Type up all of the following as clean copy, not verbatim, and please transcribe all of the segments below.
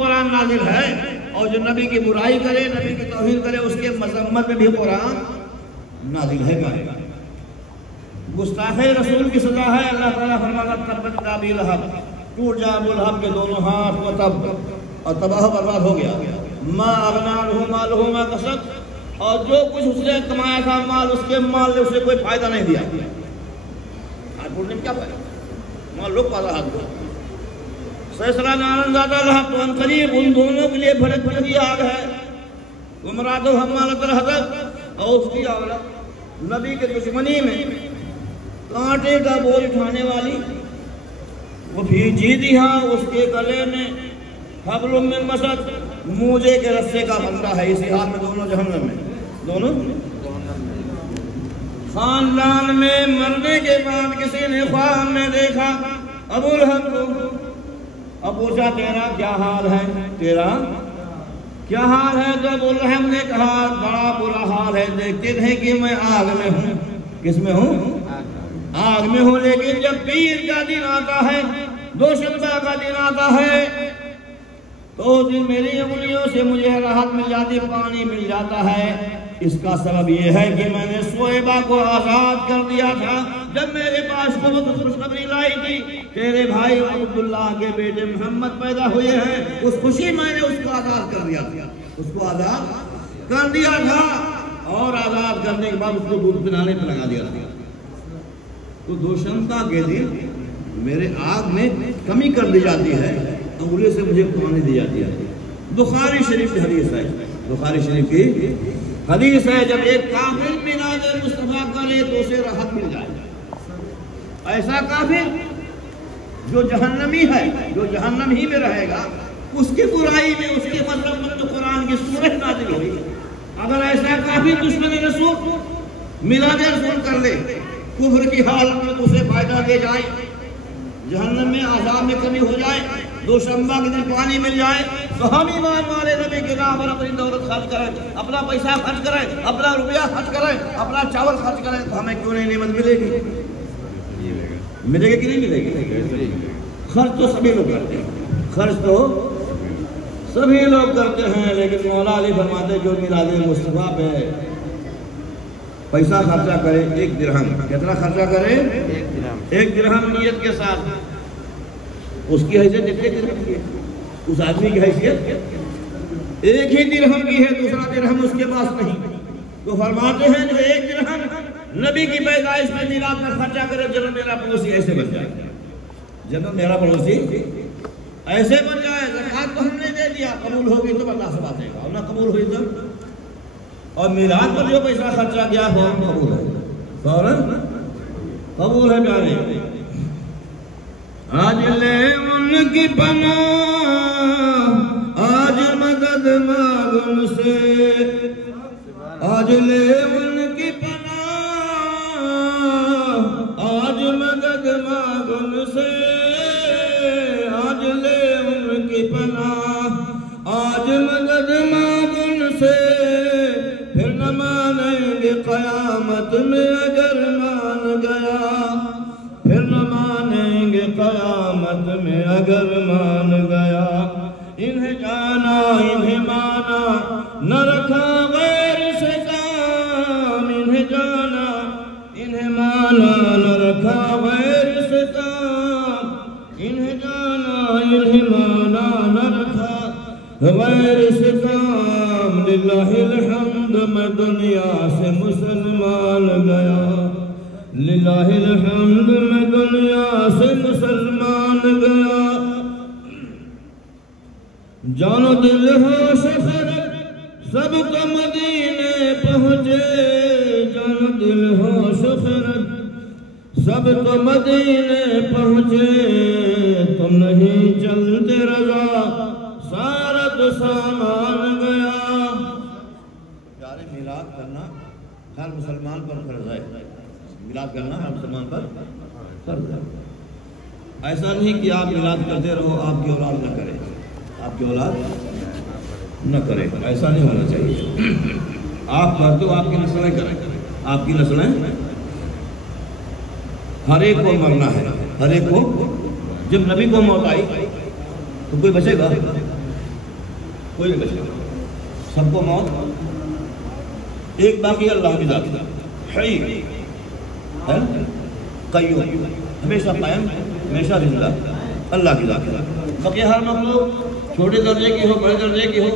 قرآن نازل ہے، اور جو نبی کی برائی کرے، نبی کی توہین کرے، اس کے مذمت میں بھی قرآن نازل ہے۔ گستاخی رسول کی سزا ہے۔ اللہ تعالیٰ فرماتا تبت ابی لہب، ٹوٹ جا ابو لہب کے دونوں ہاتھ، و تب، اور تباہ برباد ہو گیا۔ ما اغنی عنہ مالہ ما کسب، اور جو کچھ اس نے کمایا تھا مال، اس کے مال نے اسے کوئی فائدہ نہیں دیا۔ ہاتھ ٹوٹنے میں کیا فائدہ؟ مال لوگ پاتا ہاتھ کو سیسرا نارن زیادہ لہب، تو ان قریب ان دونوں کے لیے بھڑک بھڑکی آگ ہے۔ امراتو حمالۃ الحطب، اور اس کی اولاد نبی کے دشمنی میں کانٹے کا بوجھ اٹھانے والی، وہ بھی جی ہاں اس کے گلے میں حبل من مسد، موجے کے رسے کا بندہ ہے۔ اسی حال میں دونوں جہنم میں، دونوں خاندان میں مرنے کے بعد کسی نے خواب میں دیکھا ابو لہب کو، اب پوچھا تیرا کیا حال ہے، تیرا کیا حال ہے؟ تو ابو لہب نے کہا بڑا برا حال ہے، دیکھتے تھے کہ میں آگ میں ہوں۔ کس میں ہوں؟ آگ میں ہوں، لیکن جب پیر کا دن آتا ہے، دوشنبہ کا دن آتا ہے، تو اس دن میری انگلیوں سے مجھے راحت مل جاتی، پانی مل جاتا ہے۔ اس کا سبب یہ ہے کہ میں نے سویبہ کو آزاد کر دیا تھا جب میرے پاس خوشخبری لائی تھی تیرے بھائی عبداللہ کے بیٹے محمد پیدا ہوئے ہیں، اس خوشی میں نے اس کو آزاد کر دیا تھا، اس کو آزاد کر دیا تھا، اور آزاد کرنے کے بعد اس کو دودھ پلانے پہ لگا دیا تھا۔ تو دوشنبہ کے دن میرے آگ میں کمی کر دی جاتی ہے، انگلی سے مجھے پانی دی جاتی ہے۔ بخاری شریف کی حدیث ہے، بخاری شریف کی حدیث ہے، جب ایک کافر میلاد مصطفیٰ کرے تو اسے راحت مل جائے۔ ایسا کافر جو جہنمی ہے، جو جہنم ہی میں رہے گا، اس کی برائی میں، اس کے مطلب میں تو قرآن کی سورہ نازل ہوئی۔ اگر ایسا کافر دشمن رسول میلاد رسول کر لے کفر کی حالت میں، تو اسے فائدہ دے جائے، جہنم میں عذاب میں کمی ہو جائے، دوشنبہ کے دن پانی مل جائے، تو ہم ایمان والے نبی کے نام پر اپنی دولت خرچ کریں، اپنا پیسہ خرچ کریں، اپنا روپیہ خرچ کریں، اپنا چاول خرچ کریں، تو ہمیں کیوں نہیں نعمت ملے گی؟ ملے گی کہ نہیں ملے گی؟ خرچ تو سبھی لوگ کرتے ہیں، خرچ تو سبھی لوگ کرتے ہیں، لیکن مولا علی فرماتے جو میلاد مصطفیٰ پہ پیسہ خرچہ کرے، 1 درہم، کتنا خرچہ کرے؟ 1 درہم نیت کے ساتھ، اس کی حیثیت 1 درہم کی ہے، اس آدمی کی حیثیت 1 ہی درہم کی ہے، دوسرا درہم اس کے پاس نہیں۔ تو فرماتے ہیں جو 1 درہم نبی کی پیدائش میں میلاد میں خرچہ کرے، جنت میرا پڑوسی ایسے بن جائے، جنت میرا پڑوسی ایسے بن جائے۔ زکات تو ہم نے دے دیا، قبول ہوگی تو اللہ سے بات ہے گا، اور نہ قبول ہوئی تو، اور میلاد پر جو پیسہ خرچہ کیا فوراً قبول ہے، فوراً قبول ہے پیارے۔ آج لے ان کی پناہ، آج مدد مانگ ان سے، آج لے ان کی پناہ، آج مدد مانگ ان سے، آج لے ان کی پناہ، آج مدد مانگ ان سے، پھر نہ مانیں گے قیامت میں اگر مان گیا، پھر نہ مانیں گے قیامت میں اگر مان گیا۔ انہیں جانا انہیں مانا نہ رکھا غیر سے کام، انہیں جانا انہیں مانا نہ رکھا غیر سے کام، انہیں جانا انہیں مانا نہ رکھا غیر سے کام۔ للہ الحمد میں دنیا سے مسلمان گیا، للہ الحمد میں دنیا سے مسلمان گیا۔ جان و دل ہوش خرد سب تو مدینے پہنچے، جان و دل ہوش خرد سب تو مدینے پہنچے، تم نہیں چلتے رضا سارا تو سامان گیا۔ پیارے میلاد کرنا ہر مسلمان پر فرض ہے، میلاد کرنا ہر مسلمان پر فرض ہے۔ ایسا نہیں کہ آپ میلاد کرتے رہو آپ کی اولاد نہ کرے، آپ کی اولاد نہ کرے، ایسا نہیں ہونا چاہیے۔ آپ کرتے ہو آپ کی نسلیں کریں، آپ کی نسلیں، ہر ایک کو مرنا ہے، ہر ایک کو۔ جب نبی کو موت آئی تو کوئی بچے گا؟ کوئی نہیں بچے گا، سب کو موت ایک باقی اللہ کی ذات حی ہے قیوم، ہمیشہ قائم ہمیشہ زندہ اللہ کی ذات ہے۔ باقی ہر مخلوق چھوٹے درجے کی ہو بڑے درجے کی ہو،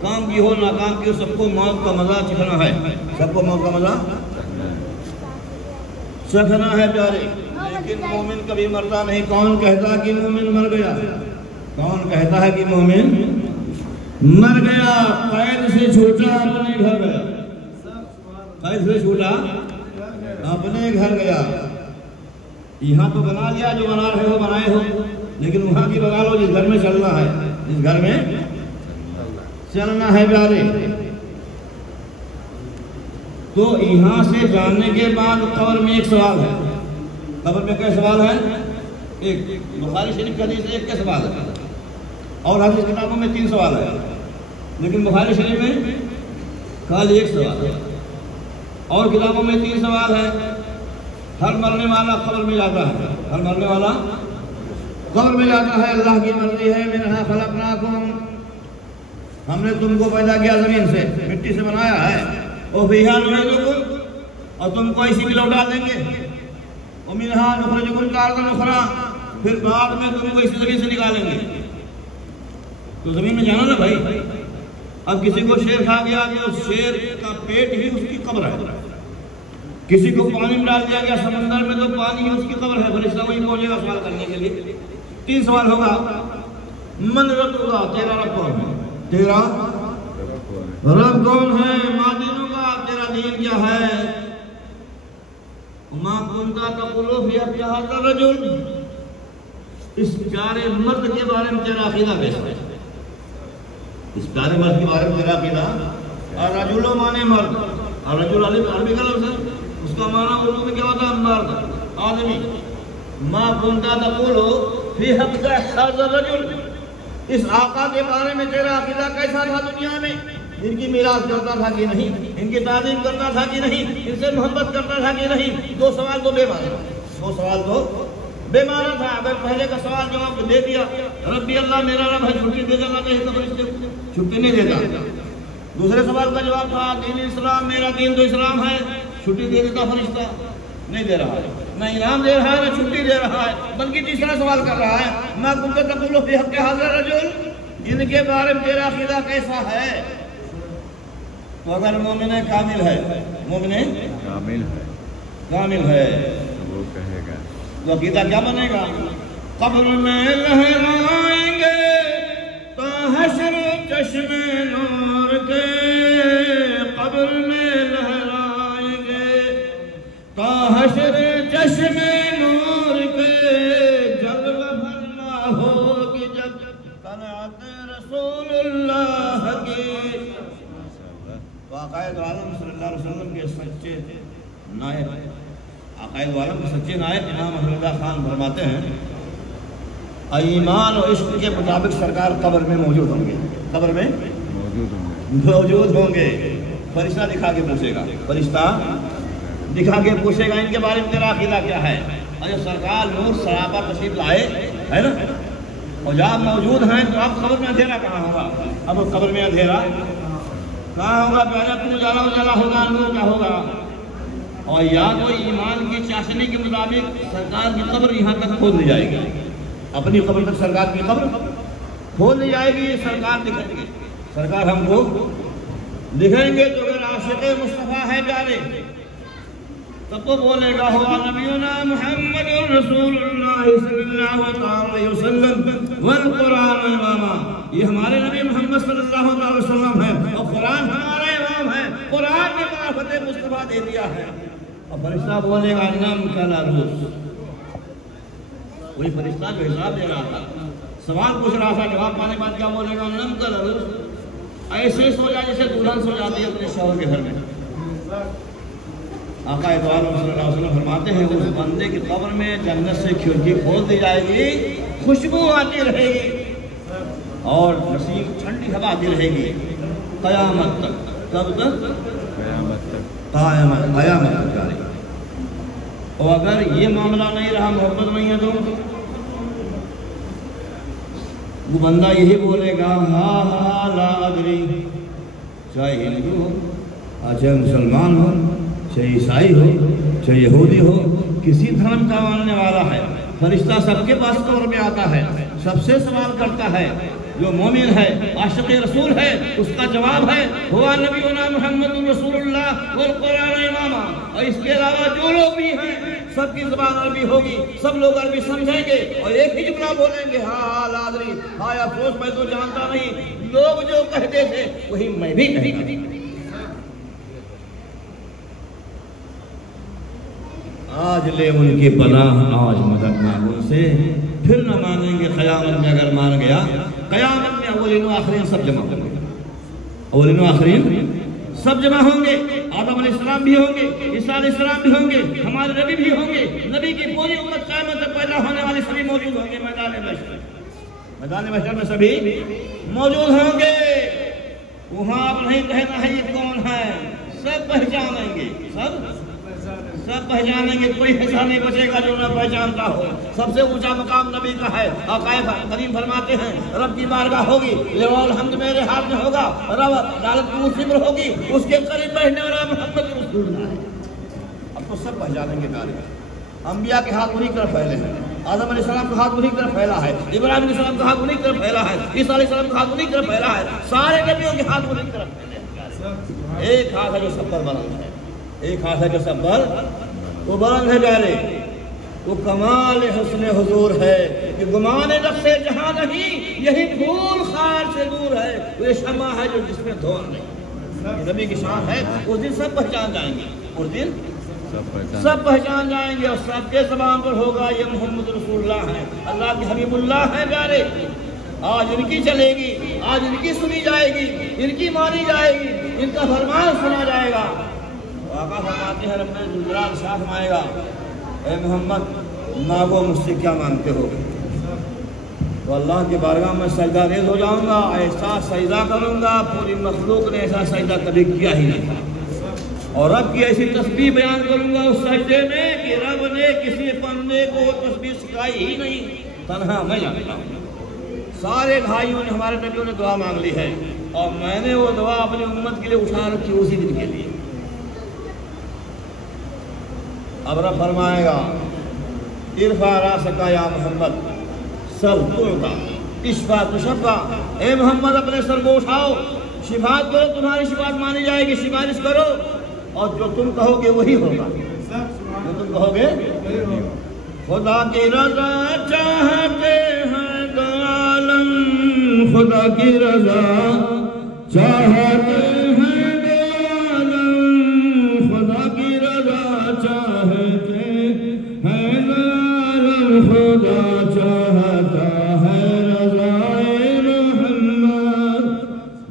کام کی ہو ناکام کی ہو، سب کو موت کا مزہ چکھنا ہے، سب کو موت کا مزہ چکھنا ہے پیارے۔ لیکن مومن کبھی مرتا نہیں۔ کون کہتا کہ مومن مر گیا؟ کون کہتا ہے کہ مومن مر گیا؟ قید سے چھوٹا اپنے گھر گیا، قید سے چھوٹا اپنے گھر گیا۔ یہاں تو بنا لیا جو بنا رہے ہو بنائے ہو، لیکن وہاں کی بنا لو جس گھر میں چلنا ہے، جس گھر میں چلنا ہے پیارے۔ تو یہاں سے جانے کے بعد قبر میں ایک سوال ہے۔ قبر میں کیا سوال ہے؟ ایک بخاری شریف حدیث ایک کے سوال ہے، اور حدیث کتابوں میں 3 سوال ہے، لیکن بخاری شریف میں خالی ایک سوال ہے، اور کتابوں میں 3 سوال ہے۔ ہر مرنے والا قبر میں جاتا ہے، ہر مرنے والا قبر میں جاتا ہے۔ اللہ کی مرضی ہے، منہا خلقناکم، ہم نے تم کو پیدا کیا زمین سے، مٹی سے بنایا ہے، وفیہا نعیدکم، اور تم کو اسی میں لوٹا دیں گے، ومنہا نخرجکم تارۃ اخری، پھر بعد میں تم کو اسی زمین سے نکالیں گے۔ تو زمین میں جانا نا بھائی۔ اب کسی کو شیر کھا گیا تو اس شیر کا پیٹ ہی اس کی قبر ہے، کسی کو پانی میں ڈال دیا گیا سمندر میں تو پانی ہی اس کی قبر ہے، فرشتہ وہی پہنچے گا سوال کرنے کے لیے۔ 3 سوال ہوگا، من ربک، تیرا رب کون ہے، تیرا رب کون ہے، ما دینک، تیرا دین کیا ہے، ما کنت تقول فی هذا الرجل، اس پیارے مرد کے بارے میں تیرا عقیدہ کیسا ہے، اس پیارے مرد کے بارے میں تیرا عقیدہ۔ الرجل مانے مرد، الرجل عربی کا لفظ ہے، اس کا معنی اردو میں کیا ہوتا ہے؟ مرد، آدمی۔ ما کنت تقول فی حق هذا الرجل، اس آقا کے بارے میں تیرا عقیدہ کیسا تھا دنیا میں؟ ان کی میراث کرتا تھا کہ نہیں، ان کی تعظیم کرتا تھا کہ نہیں، ان سے محبت کرتا تھا کہ نہیں؟ 2 سوال تو بے معنی، 2 سوال تو بے معنی تھا۔ اگر پہلے کا سوال جواب دے دیا، ربی اللہ میرا رب ہے، چھٹی دے دینا چاہیے تو فرشتے چھٹی نہیں دیتا۔ دوسرے سوال کا جواب تھا دین اسلام، میرا دین تو اسلام ہے، چھٹی دے دیتا فرشتہ، نہیں دے رہا ہے، نہ انعام دے رہا ہے نہ چھٹی دے رہا ہے، بلکہ تیسرا سوال کر رہا ہے، ما کنت تقول فی حق هذا الرجل، ان کے بارے میں تیرا عقیدہ کیسا ہے؟ تو اگر مومن کامل ہے، مومن کامل ہے، وہ کہے گا تو عقیدہ کیا بنے گا؟ قبر میں لہرائیں گے تو حشر چشم نور کے، قبر میں لہرائیں گے تو حشر چشم نور کے، جلوہ بھرنا ہوگی جب طلعت رسول اللہ کی۔ تو عقائد عالم صلی اللہ علیہ وسلم کے سچے نائب، عقائد عالم کے سچے نائب امام احمد رضا خان فرماتے ہیں، ایمان و عشق کے مطابق سرکار قبر میں موجود ہوں گے، قبر میں موجود ہوں گے۔ فرشتہ دکھا کے پوچھے گا، فرشتہ دکھا کے پوچھے گا ان کے بارے میں تیرا عقیدہ کیا ہے۔ اور جب سرکار نور سراپا تشریف لائے ہے نا، اور جب موجود ہیں تو اب قبر میں اندھیرا کہاں ہوگا؟ اب قبر میں اندھیرا کہاں ہوگا؟ پہلے اپنے اجالا اجالا ہوگا، نور کیا ہوگا؟ اور یا تو ایمان کی چاشنی کے مطابق سرکار کی قبر یہاں تک کھول دی جائے گی، اپنی قبر تک سرکار کی قبر کھول دی جائے گی، سرکار دکھائیں گے، سرکار ہم کو دکھائیں گے۔ تو اگر عاشق مصطفیٰ ہے پیارے تب تو بولے گا ہوا نبینا محمد رسول اللہ صلی اللہ علیہ وسلم والقرآن اماما، یہ ہمارے نبی محمد صلی اللہ علیہ وسلم ہے اور قرآن ہمارا امام ہے، قرآن نے معرفت مصطفیٰ دے دیا ہے۔ اور فرشتہ بولے گا نم کلا روس، وہی فرشتہ جو حساب دے رہا تھا، سوال پوچھ رہا تھا، جواب پانے بعد کیا بولے گا؟ نم کلا روس، ایسے سو جائے جیسے دلہن سو جاتی ہے اپنے شوہر کے گھر میں۔ آقا دو عالم صلی اللہ علیہ وسلم فرماتے ہیں اس بندے کی قبر میں جنت سے کھڑکی کھول دی جائے گی، خوشبو آتی رہے گی اور نسیم ٹھنڈی ہوا آتی رہے گی قیامت تک۔ کب تک؟ قیامت تک، قیامت تک جاری۔ اور اگر یہ معاملہ نہیں رہا، محبت نہیں ہے، وہ بندہ یہی بولے گا ہا ہا لا ادری، چاہے ہندو ہو، چاہے مسلمان ہو، چاہے عیسائی ہو، چاہے یہودی ہو، کسی دھرم کا ماننے والا ہے، فرشتہ سب کے پاس قبر میں آتا ہے، سب سے سوال کرتا ہے۔ جو مومن ہے، عاشق رسول ہے، اس کا جواب ہے ہوا نبینا محمد رسول اللہ والقرآن اماما۔ اور اس کے علاوہ جو لوگ بھی ہیں سب کی زبان عربی ہوگی، سب لوگ عربی سمجھیں گے اور ایک ہی جملہ بولیں گے ہاں ہاں لا ادری، ہائے افسوس میں تو جانتا نہیں۔ لوگ جو کہتے تھے وہی میں بھی کہتا ہوں۔ آج لے ان کی پناہ، آج مدد مانگ ان سے، پھر نہ مانیں گے قیامت میں اگر مان گیا۔ قیامت میں اولین و آخرین سب جمع ہوں گے، اولین و آخرین سب جمع ہوں گے۔ آدم علیہ السلام بھی ہوں گے، عیسیٰ علیہ السلام بھی ہوں گے، ہمارے نبی بھی ہوں گے، نبی کی پوری امت قیامت تک پیدا ہونے والے سبھی موجود ہوں گے میدان محشر۔ میدان محشر میں سبھی موجود ہوں گے۔ وہاں اب نہیں کہنا ہے یہ کون ہے، سب پہچانیں گے، سب پہچانیں گے، کوئی ایسا نہیں بچے گا جو نہ پہچانتا ہو۔ سب سے اونچا مقام نبی کا ہے۔ آقا کریم فرماتے ہیں رب کی بارگاہ ہوگی، لواء الحمد میرے ہاتھ میں ہوگا، رب عدالت کی صبر ہوگی، اس کے قریب بیٹھنے والا محمد رسول اللہ ہے۔ اب تو سب پہچانیں گے تاریخ۔ انبیاء کے ہاتھ انہی کی طرف پھیلے ہیں، آدم علیہ السلام کا ہاتھ انہی کی طرف پھیلا ہے، ابراہیم علیہ السلام کا ہاتھ انہی کی طرف پھیلا ہے، عیسیٰ علیہ السلام کا ہاتھ انہی کی طرف پھیلا ہے، سارے نبیوں کے ہاتھ انہی کی طرف پھیلے ہیں۔ ایک ہاتھ ہے جو سب پر بلند ہے، ایک ہاتھ ہے جو سب پر وہ بلند ہے پیارے، وہ کمال حسن حضور ہے کہ گمان نقص جہاں نہیں، یہی پھول خار سے دور ہے، وہ شمع ہے جو جس میں دھوئا نہیں۔ نبی کی شان ہے، اس دن سب پہچان جائیں گے، اس دن سب پہچان جائیں گے اور سب کے زبان پر ہوگا یہ محمد رسول اللہ ہے، اللہ کے حبیب اللہ ہے پیارے۔ آج ان کی چلے گی، آج ان کی سنی جائے گی، ان کی مانی جائے گی، ان کا فرمان سنا جائے گا۔ آقا فرماتے ہیں رب ذوالجلال شاہ فرمائے گا اے محمد مانگو مجھ سے کیا مانگتے ہو؟ تو اللہ کی بارگاہ میں سجدہ ریز ہو جاؤں گا، ایسا سجدہ کروں گا پوری مخلوق نے ایسا سجدہ کبھی کیا ہی نہیں تھا، اور رب کی ایسی تسبیح بیان کروں گا اس سجدے میں کہ رب نے کسی بندے کو تسبیح سکھائی ہی نہیں، تنہا میں جانتا ہوں۔ سارے بھائیوں نے ہمارے نبیوں نے دعا مانگ لی ہے اور میں نے وہ دعا اپنی امت کے لیے اٹھا رکھی اسی دن کے لیے۔ اب رب فرمائے گا ارفع راسک یا محمد سل تعطا اشفع تشفع، اے محمد اپنے سر کو اٹھاؤ، شفاعت کرو، تمہاری شفاعت مانی جائے گی، سفارش کرو، اور جو تم کہو گے وہی ہوگا، جو تم کہو گے۔ خدا کی رضا چاہتے ہیں دو عالم، خدا کی رضا چاہتے ہیں دو عالم، خدا کی رضا چاہتے ہیں دو عالم، خدا چاہتا ہے رضائے محمد،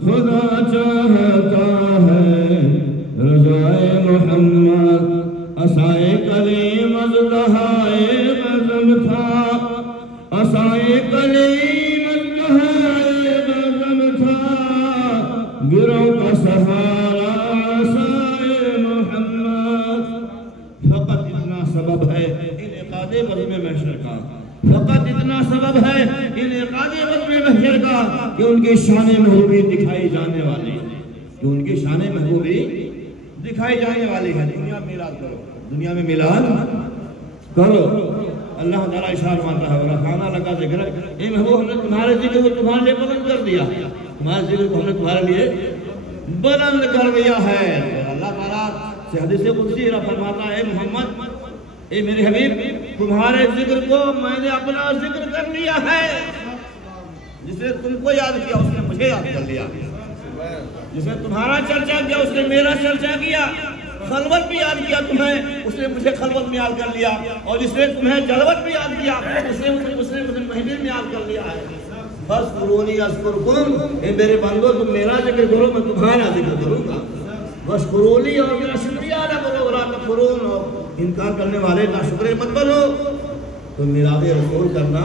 خدا چاہتا ہے رضائے محمد۔ عصائے کلیم ازدہائے غضب تھا، عصائے کلیم ازدہائے غضب تھا، گروں کا سہارا عصائے محمد۔ فقط اتنا سبب ہے انعقاد بزم محشر کا، فقط اتنا سبب ہے انعقاد بزم محشر کا کہ ان کی شان محبوبی دکھائی جانے والی ہے، کہ ان کی شان محبوبی دکھائی جانے والی ہے۔ دنیا میں میلاد کرو، دنیا میں میلاد کرو۔ اللہ تعالیٰ ارشاد فرماتا ہے وَرَفَعْنَا لَكَ ذِكْرَكَ، اے محبوب ہم نے تمہارے ذکر کو تمہارے لیے بلند کر دیا، تمہارے ذکر کو ہم نے تمہارے لیے بلند کر دیا ہے۔ اللہ تعالیٰ سے حدیث قدسی رب فرماتا ہے اے محمد، اے میرے حبیب، تمہارے ذکر کو میں نے اپنا ذکر کر لیا ہے، جس نے تم کو یاد کیا اس نے مجھے یاد کر لیا، جس نے تمہارا چرچا کیا اس نے میرا چرچا کیا، خلوت بھی یاد کیا تمہیں اس نے مجھے خلوت میں یاد کر لیا، اور جس نے تمہیں جلوت بھی یاد کیا اس نے مجھے محفل میں یاد کر لیا ہے۔ فاذکرونی اذکرکم، اے میرے بندو تم میرا ذکر کرو میں تمہارا ذکر کروں گا، واشکرونی، اور میرا شکریہ ادا کرو، ولا تکفرون، اور انکار کرنے والے ناشکرے مت بنو۔ تو میراد رسول کرنا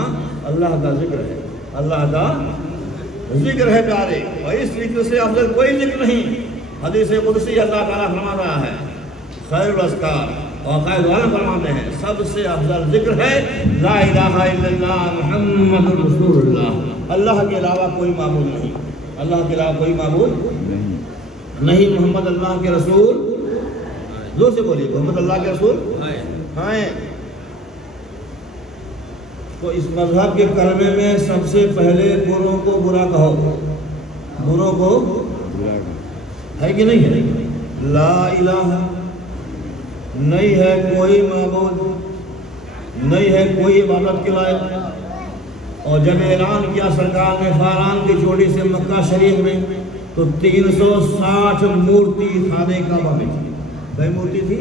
اللہ کا ذکر ہے، اللہ کا ذکر ہے پیارے، اور اس ذکر سے افضل کوئی ذکر نہیں۔ حدیث قدسی اللہ تعالیٰ فرما رہا ہے خیر الاذکار اور قائد عالم فرماتے ہیں سب سے افضل ذکر ہے لا الہ الا اللہ محمد رسول اللہ، اللہ کے علاوہ کوئی معبود نہیں، اللہ کے علاوہ کوئی معبود نہیں، محمد اللہ کے رسول، زور سے بولیے محمد اللہ کے رسول ہیں۔ تو اس مذہب کے کلمے میں سب سے پہلے بروں کو برا کہو، بروں کو ہے کہ نہیں ہے؟ لا الہ، نہیں ہے کوئی معبود، نہیں ہے کوئی عبادت کے لائق۔ اور جب اعلان کیا سرکار نے فاران کی چوٹی سے مکہ شریف میں تو 360 مورتی خانے کعبہ میں تھی، بے مورتی تھی۔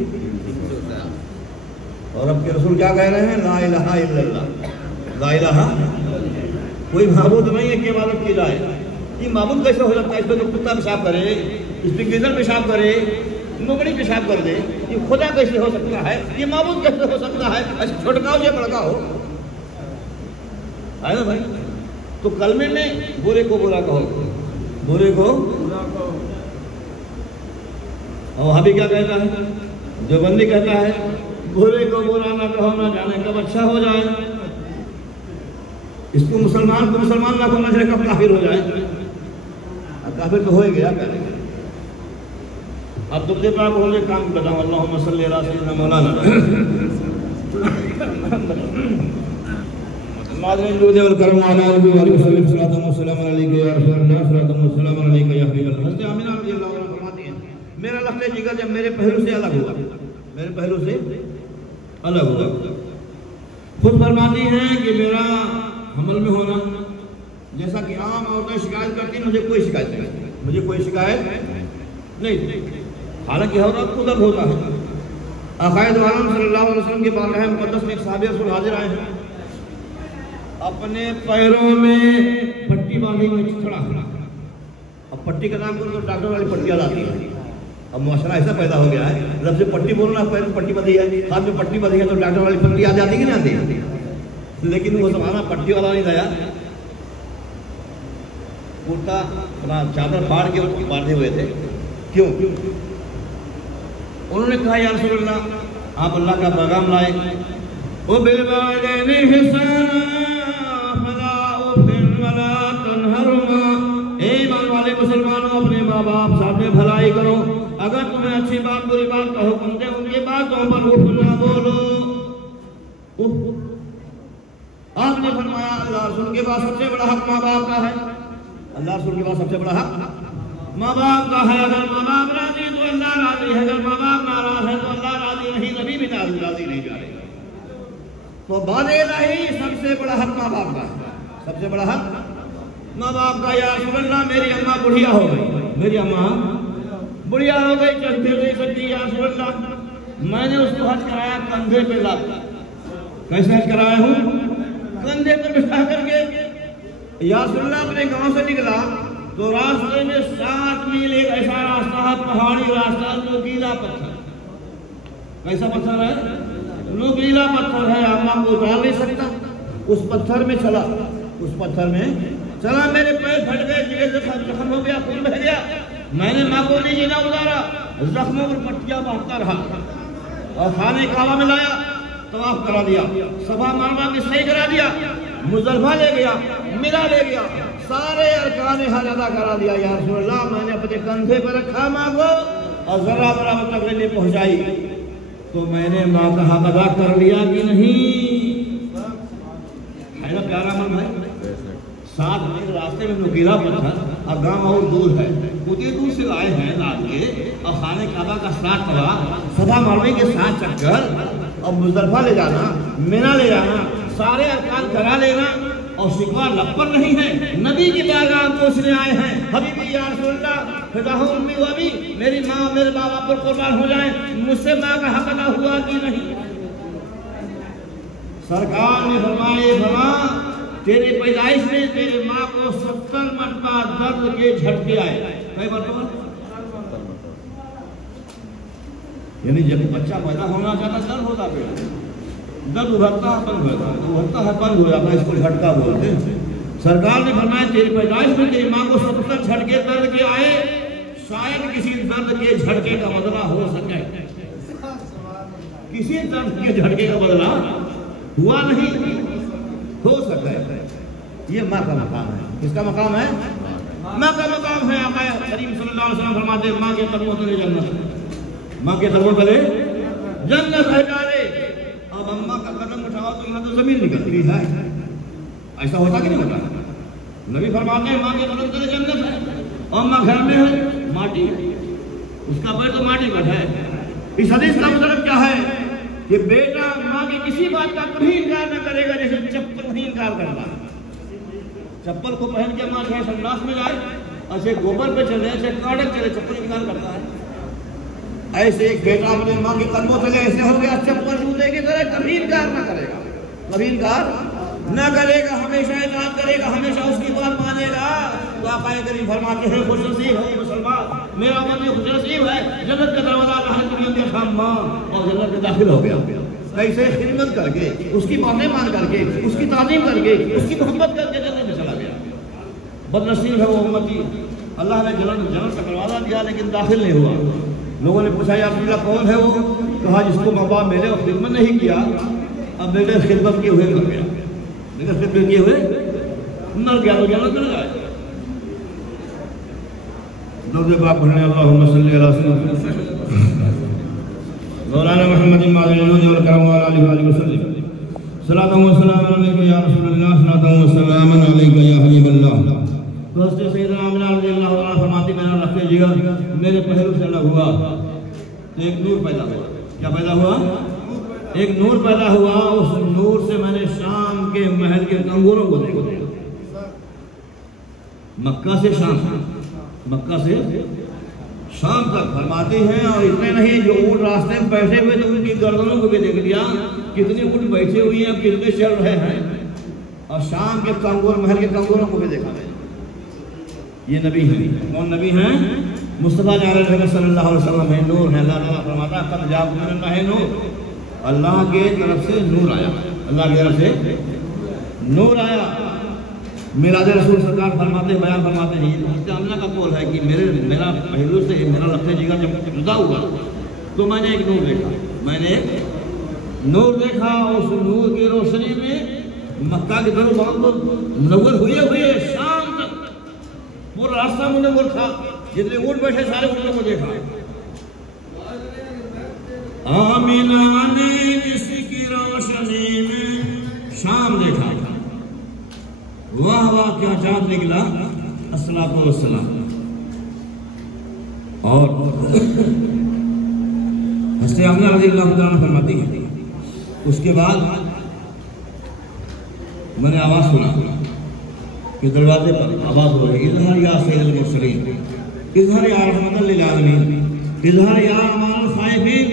اور اب کے رسول کیا کہہ رہے ہیں؟ لا الہ الا اللہ، لا الہ، کوئی معبود نہیں ہے کہ عبادت کی جائے۔ یہ معبود کیسے ہو سکتا ہے؟ اس پہ تو کتا پیشاب کرے، اس پہ گیدڑ پیشاب کرے، نوکری پیشاب کر دے، یہ خدا کیسے ہو سکتا ہے؟ یہ معبود کیسے ہو سکتا ہے؟ ایسے چھٹکاؤ یا بڑکا ہو، ہے نا بھائی؟ تو کلمے میں برے کو برا کہو، برے کو، اور وہاں بھی کیا کہتا ہے؟ دیوبندی کہتا ہے برے کو برا نہ کہو، نہ جانے کب اچھا ہو جائے۔ اس کو مسلمان نہ کہو، نہ جانے کب کافر ہو جائے۔ اب کافر تو ہو ہی گیا پہلے۔ اب تم سے پاک ہوں گے کام بتاؤں، اللہم صلی علی سیدنا مولانا مادرین جود والکرم علی نبی علیہ وسلم صلاۃ و سلام علیک یا رسول اللہ، صلاۃ و سلام علیک یا حبیب اللہ۔ حضرت آمینہ رضی اللہ عنہ فرماتی ہیں میرا لفظ جگر جب میرے پہلو سے الگ ہوا، میرے پہلو سے الگ ہوا، خود فرماتی ہیں کہ میرا حمل میں ہونا جیسا کہ عام عورتیں شکایت کرتی ہیں، مجھے کوئی شکایت نہیں، مجھے کوئی شکایت نہیں، حالانکہ عورت کو درد ہوتا ہے۔ عقائد عالم صلی اللہ علیہ وسلم کے بارگاہ مقدس میں ایک صحابی رسول حاضر آئے ہیں، اپنے پیروں میں پٹی باندھی ہوئی چھڑا، اب پٹی کا نام تو ڈاکٹر والی پٹیاں لاتی ہیں۔ اب معاشرہ ایسا پیدا ہو گیا ہے لفظ پٹی بولنا، پیر میں پٹی بندھی ہے، ہاتھ میں پٹی بندھی ہے تو ڈاکٹر والی پٹی آ جاتی کہ نہیں آتی؟ لیکن وہ زمانہ پٹی والا نہیں تھا، کرتا اپنا چادر پھاڑ کے باندھے ہوئے تھے۔ کیوں؟ انہوں نے کہا یا رسول اللہ، آپ اللہ کا پیغام لائے، وَبِالْوَالِدَيْنِ إِحْسَانًا فَلَا أُطِعْ وَلَا تَنْهَرْهُمَا، اے ایمان والے مسلمانوں اپنے ماں باپ سامنے بھلائی کرو، اگر تمہیں اچھی بات بری بات کا حکم دے ان کی باتوں پر اف نہ بولو۔ آپ نے فرمایا اللہ رسول کے بعد سب سے بڑا حق ماں باپ کا ہے، اللہ رسول کے بعد سب سے بڑا حق ماں باپ کا ہے۔ اگر ماں باپ راضی تو اللہ راضی ہے، اگر ماں باپ ناراض ہے تو اللہ راضی نہیں، نبی بھی راضی نہیں جا رہے۔ تو بعد الہی سب سے بڑا حق ماں باپ کا ہے، سب سے بڑا حق ماں باپ کا۔ یا رسول اللہ میری اماں بڑھیا ہو گئی، میری اماں بڑھیا ہو گئی، چل پھر نہیں سکتی، یا رسول اللہ میں نے اس کو حج کرایا کندھے پہ لا کر۔ کیسے حج کرایا ہوں؟ کندھے پہ بٹھا کر کے۔ یا رسول اللہ اپنے گاؤں سے نکلا تو راستے میں 7 میل ایک ایسا راستہ ہے، پہاڑی راستہ، نوکیلا پتھر۔ کیسا پتھر ہے؟ نوکیلا پتھر ہے، اماں کو اتار نہیں سکتا، اس پتھر میں چلا، اس پتھر میں چلا، میرے پیر پھٹ گئے، جگہ زخم ہو گیا، خون بہ گیا، میں نے ماں کو نہیں جینا گزارا، زخموں پر پٹیاں باندھتا رہا اور خانے کعبہ میں لایا، طواف کرا دیا، صفا مروہ کی صحیح کرا دیا، مزدلفہ لے گیا، مینا لے گیا، سارے ارکان حج ادا کرا دیا۔ یا رسول اللہ میں نے اپنے کندھے پر رکھا ماں کو اور ذرا برابر تک نہیں پہنچائی تو میں نے ماں کا حق ادا کر لیا کہ نہیں؟ ہے نا پیارا من بھائی؟ 7 میل راستے میں نوکیلا پتھر اور گاؤں اور دور ہے، اتنی دور سے آئے ہیں لاد کے، اور خانے کعبہ کا 7 طواف، صفا مروہ کے 7 چکر، اور مزدلفہ لے جانا، مینا لے جانا، سارے ارکان کرا لینا، اور شکوہ لب پر نہیں ہے، نبی کی بارگاہ پوچھنے آئے ہیں، حبیبی یا رسول اللہ فداہ امی و ابی، میری ماں میرے بابا پر قربان ہو جائیں، مجھ سے ماں کا حق ادا ہوا کہ نہیں؟ سرکار نے فرمایا تیرے پیدائش میں تیرے ماں کو 70 مرتبہ درد کے جھٹکے آئے۔ کئی مرتبہ؟ یعنی جب بچہ پیدا ہونا چاہتا درد ہوتا پھر درد ابھرتا ہے بند ہوتا ہے، ابھرتا ہے بند ہو جاتا ہے، اس کو جھٹکا بولتے ہیں۔ سرکار نے فرمایا تیری پیدائش میں تیری ماں کو 70 جھٹکے درد کے آئے، شاید کسی درد کے جھٹکے کا بدلہ ہو سکے۔ کسی طرح کے جھٹکے کا بدلہ ہوا نہیں ہو سکتا ہے. یہ ماں کا مقام ہے. کس کا مقام ہے؟ ماں کا مقام ہے. آقا کریم صلی اللہ علیہ وسلم فرماتے ہیں ماں کے قدموں تلے جنت. ماں کے قدموں تلے جنت ہے جارے. اب اماں کا قدم اٹھاؤ تو یہاں تو زمین نکلتی ہے. ایسا ہوتا کہ نہیں ہوتا؟ نبی فرماتے ہیں ماں کے قدم تلے جنت ہے. اور اماں گھر میں ہے ماٹی ہے, اس کا پیر تو ماٹی پر ہے. اس حدیث کا مطلب کیا ہے کہ بیٹا ماں کی کسی بات کا کبھی انکار نہ کرے گا جیسے چپل نہیں انکار کرتا. چپل کو پہن کے ماں چاہے سنڈاس میں جائے, ایسے گوبر پہ چلے, ایسے کاڑک چلے, چپل انکار کرتا ہے. ایسے ایک بیٹا اپنے ماں کے قدموں تلے ایسے ہو گیا چپل جوتے کی طرح کبھی انکار نہ کرے گا, کبھی انکار نہ کرے گا, ہمیشہ اطاعت کرے گا, ہمیشہ اس کی بات مانے گا. تو آقا کریم فرماتے ہیں خوش نصیب ہے مسلمان, میرا من یہ خوش نصیب ہے جنت کا دروازہ اللہ نے دنیا کے خام ماں اور جنت میں داخل ہو گیا. کیسے خدمت کر کے, اس کی باتیں مان کر کے, اس کی تعظیم کر کے, اس کی محبت کر کے جنت میں چلا گیا. بد نصیب ہے وہ امتی, اللہ نے جنت کا دروازہ دیا لیکن داخل نہیں ہوا. لوگوں نے پوچھا یا رسول اللہ کون ہے وہ؟ کہا جس کو ماں باپ میرے اور خدمت نہیں کیا, اب بیٹے خدمت کیے ہوئے مر گیا. لیکن خدمت کیے ہوئے مر گیا تو جنت مل جائے. درود پاک پڑھنے اللہم صلی علی سیدنا مولانا محمد ماضی النور والکرم وعلی آلہ وآلہ وسلم. صلاۃ و سلام علیک یا رسول اللہ, صلاۃ و سلام علیک یا حبیب اللہ. تو حضرت سیدنا آمنہ رضی اللہ عنہ فرماتی میرا رفع جگر میرے پہلو سے الگ ہوا تو ایک نور پیدا ہوا. کیا پیدا ہوا؟ ایک نور پیدا ہوا. اس نور سے میں نے شام کے محل کے کنگوروں کو دیکھا. مکہ سے شام, مکہ سے شام تک فرماتے ہیں. اور اتنے نہیں, جو اونٹ راستے میں بیٹھے ہوئے تو ان کی گردنوں کو بھی دیکھ لیا, کتنے اونٹ بیٹھے ہوئی ہیں, کتنے چل رہے ہیں. اور شام کے کنگور, محل کے کنگوروں کو بھی دیکھا ہے. یہ نبی ہیں. کون نبی ہیں؟ مصطفیٰ صلی اللہ علیہ وسلم ہے, نور ہے. اللہ تعالیٰ فرماتا ہے قد جاءکم من اللہ نور, اللہ کے طرف سے نور آیا, اللہ کی طرف سے نور آیا. میراد رسول سرکار فرماتے بیان فرماتے ہیں, حضرت آمنہ کا قول ہے کہ میرا پہلو سے میرا رفع جگر جب جدا ہوا تو میں نے ایک نور دیکھا. میں نے ایک نور دیکھا. اس نور کی روشنی میں مکہ کی طرف بہت منور ہوئے شام تک پورا راستہ منور تھا. جتنے اونٹ بیٹھے سارے اونٹوں کو دیکھا. آمنہ نے جس کی روشنی میں شام دیکھا. واہ واہ کیا چاند نکلا, الصلاۃ والسلام. اور حضرت آمنہ رضی اللہ عنہ فرماتی ہے اس کے بعد میں نے آواز سنا کہ دروازے پر آواز ہو رہی, اظہر یا سید المرسلین, اظہر یا رحمت للعالمین, اظہر یا امان الخائفین,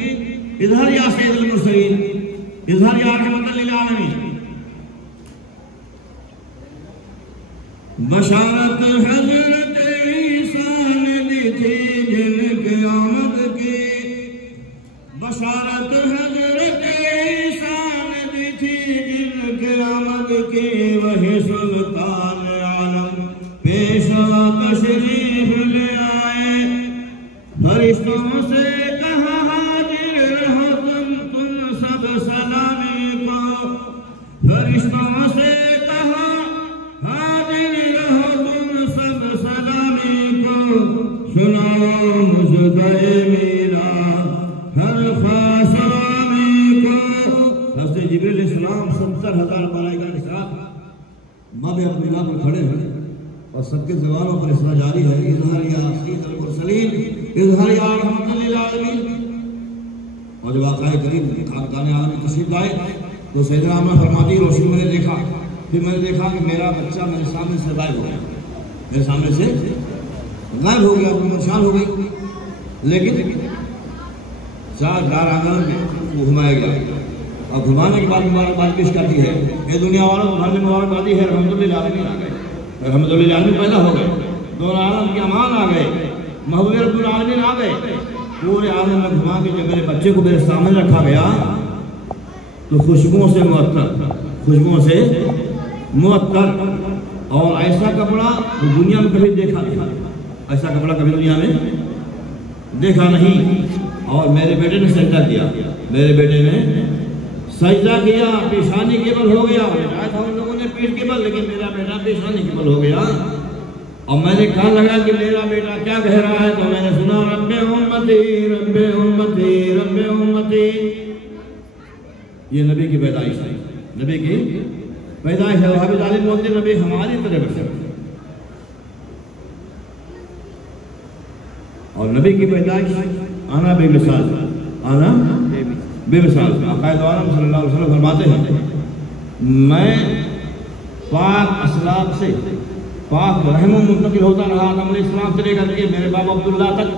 اظہر یا سید المرسلین, اظہر یا رحمت للعالمین. بشارت حضرت عیسیٰ نے دی تھی جن قیامت کی, بشارت حضرت عیسیٰ نے دی تھی جن قیامت کی. وہی سلطان عالم پیشوا تشریف لے آئے, فرشتوں سے کہا حاضر رہو تم سب سلامی کو. فرشتوں سے کہا حاضر رہو تم سب سلامی کو. سنو مجدے میرا ہر خاص رامی کو. حضرت جبریل علیہ السلام 70,000 ملائکہ کے ساتھ مابِ اپنی پر کھڑے ہیں اور سب کے زبانوں پر اسرا جاری ہے. اظہر یا سید المرسلین, اظہر یا رحمت للعالمین. اور جب آقا کریم خاقان عالم میں تشریف لائے تو سیدنا آمنہ فرماتی روشنی میں نے دیکھا. پھر میں نے دیکھا کہ میرا بچہ میرے سامنے سے غائب ہو گیا, میرے سامنے سے غائب ہو گیا, پریشان ہو گئی. لیکن چار آنگن میں وہ گھمایا گیا اور گھمانے کے بعد مبارکباد پیش کرتی ہے. یہ دنیا والوں کو گھر میں مبارکبادی ہے, رحمت للعالمین آ گئے, رحمت للعالمین پیدا ہو گئے, دونوں عالم کے امان آ گئے, محبوب رب العالمین آ گئے. پورے عالم میں گھما کے جب میرے بچے کو میرے سامنے رکھا گیا تو خوشبوؤں سے معطر, خوشبوؤں سے معطر. اور ایسا کپڑا دنیا میں کبھی دیکھا نہیں, ایسا کپڑا کبھی دنیا میں دیکھا نہیں. اور میرے بیٹے نے سجدہ کیا، میرے بیٹے نے سجدہ کیا، پیشانی کے بل ہو گیا، مٹایا تھا ان لوگوں نے پیٹ کے بل، لیکن میرا بیٹا پیشانی کے بل ہو گیا۔ اور میں نے کہا لگا کہ میرا بیٹا کیا کہہ رہا ہے، تو میں نے سنا رب امتی رب امتی رب امتی۔ یہ نبی کی پیدائش ہے، نبی کی پیدائش ہے۔ وہابی طالب بولتے نبی ہماری طرح بشر، اور نبی کی پیدائش آنا بے مثال، آنا بے مثال۔ عقائد عالم صلی اللہ علیہ وسلم فرماتے ہیں میں پاک اسلاف سے پاک رحم و منتقل ہوتا رہا، آدم علیہ السلام سے لے کر کے میرے بابا عبداللہ تک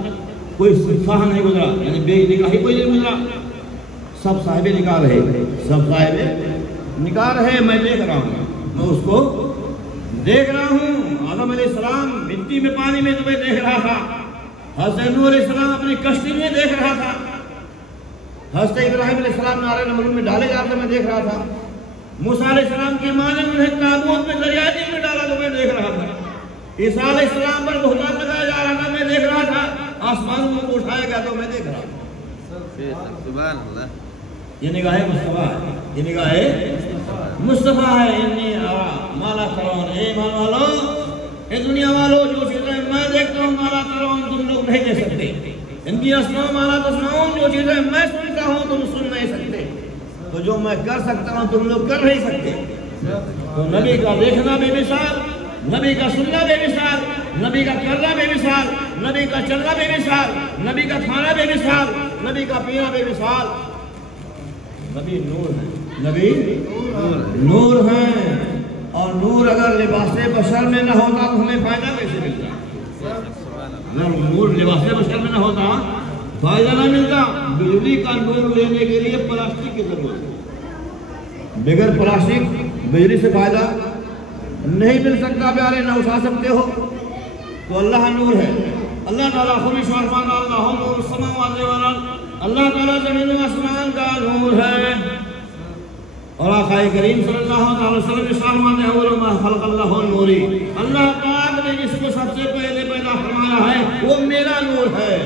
کوئی صفحہ نہیں گزرا، یعنی بے نکاحی کوئی نہیں گزرا، سب صاحب نکاح رہے، سب صاحب نکاح رہے۔ میں دیکھ رہا ہوں، میں اس کو دیکھ رہا ہوں۔ آدم علیہ السلام مٹی میں پانی میں تمہیں دیکھ رہا تھا، حضرت نوح علیہ السلام اپنی کشتی میں دیکھ رہا تھا، حضرت ابراہیم علیہ السلام نارے نمرود میں ڈالے جاتے میں دیکھ رہا تھا، موسیٰ علیہ السلام کی ماں نے انہیں تابوت میں دریائے نیل میں ڈالا تو میں دیکھ رہا تھا، عیسیٰ علیہ السلام پر بہتان لگایا جا رہا تھا، میں دیکھ رہا تھا، آسمانوں کو اٹھایا گیا تو میں دیکھ رہا تھا۔ سبحان اللہ، یہ نگاہ مصطفیٰ ہے، یہ نگاہ مصطفیٰ ہے۔ انی ارا مالا ترون، اے ایمان والو، اے دنیا والو، جو چیزیں میں دیکھتا ہوں مالا ترون تم لوگ نہیں دیکھ سکتے، ان کی اسماء مالا تسمعون، جو چیزیں میں سنتا ہوں تم سن نہیں سکتے، تو جو میں کر سکتا ہوں تم لوگ کر نہیں سکتے۔ تو نبی کا دیکھنا بے مثال، نبی کا سننا بے مثال، نبی کا کرنا بے مثال، نبی کا چلنا بے مثال، نبی کا کھانا بے مثال، نبی کا پینا بے مثال۔ نبی نور ہے، نبی نور ہے، اور نور اگر لباس بشر میں نہ ہوتا تو ہمیں فائدہ کیسے ملتا؟ اگر نور لباس بشر میں نہ ہوتا فائدہ نہ ملتا۔ بجلی کا نور لینے کے لیے پلاسٹک کی ضرورت ہے، بغیر پلاسٹک بجلی سے فائدہ نہیں مل سکتا، پیارے نہ اٹھا سکتے ہو۔ تو اللہ نور ہے، اللہ تعالیٰ خمیش ورمان اللہ نور السماوات والارض، اللہ تعالیٰ زمین و آسمان کا نور ہے۔ اور آقا کریم صلی اللہ علیہ وسلم نے فرماتے ہیں اول ما خلق اللہ النوری، اللہ پاک نے جس کو سب سے پہلے پیدا فرمایا ہے وہ میرا نور ہے،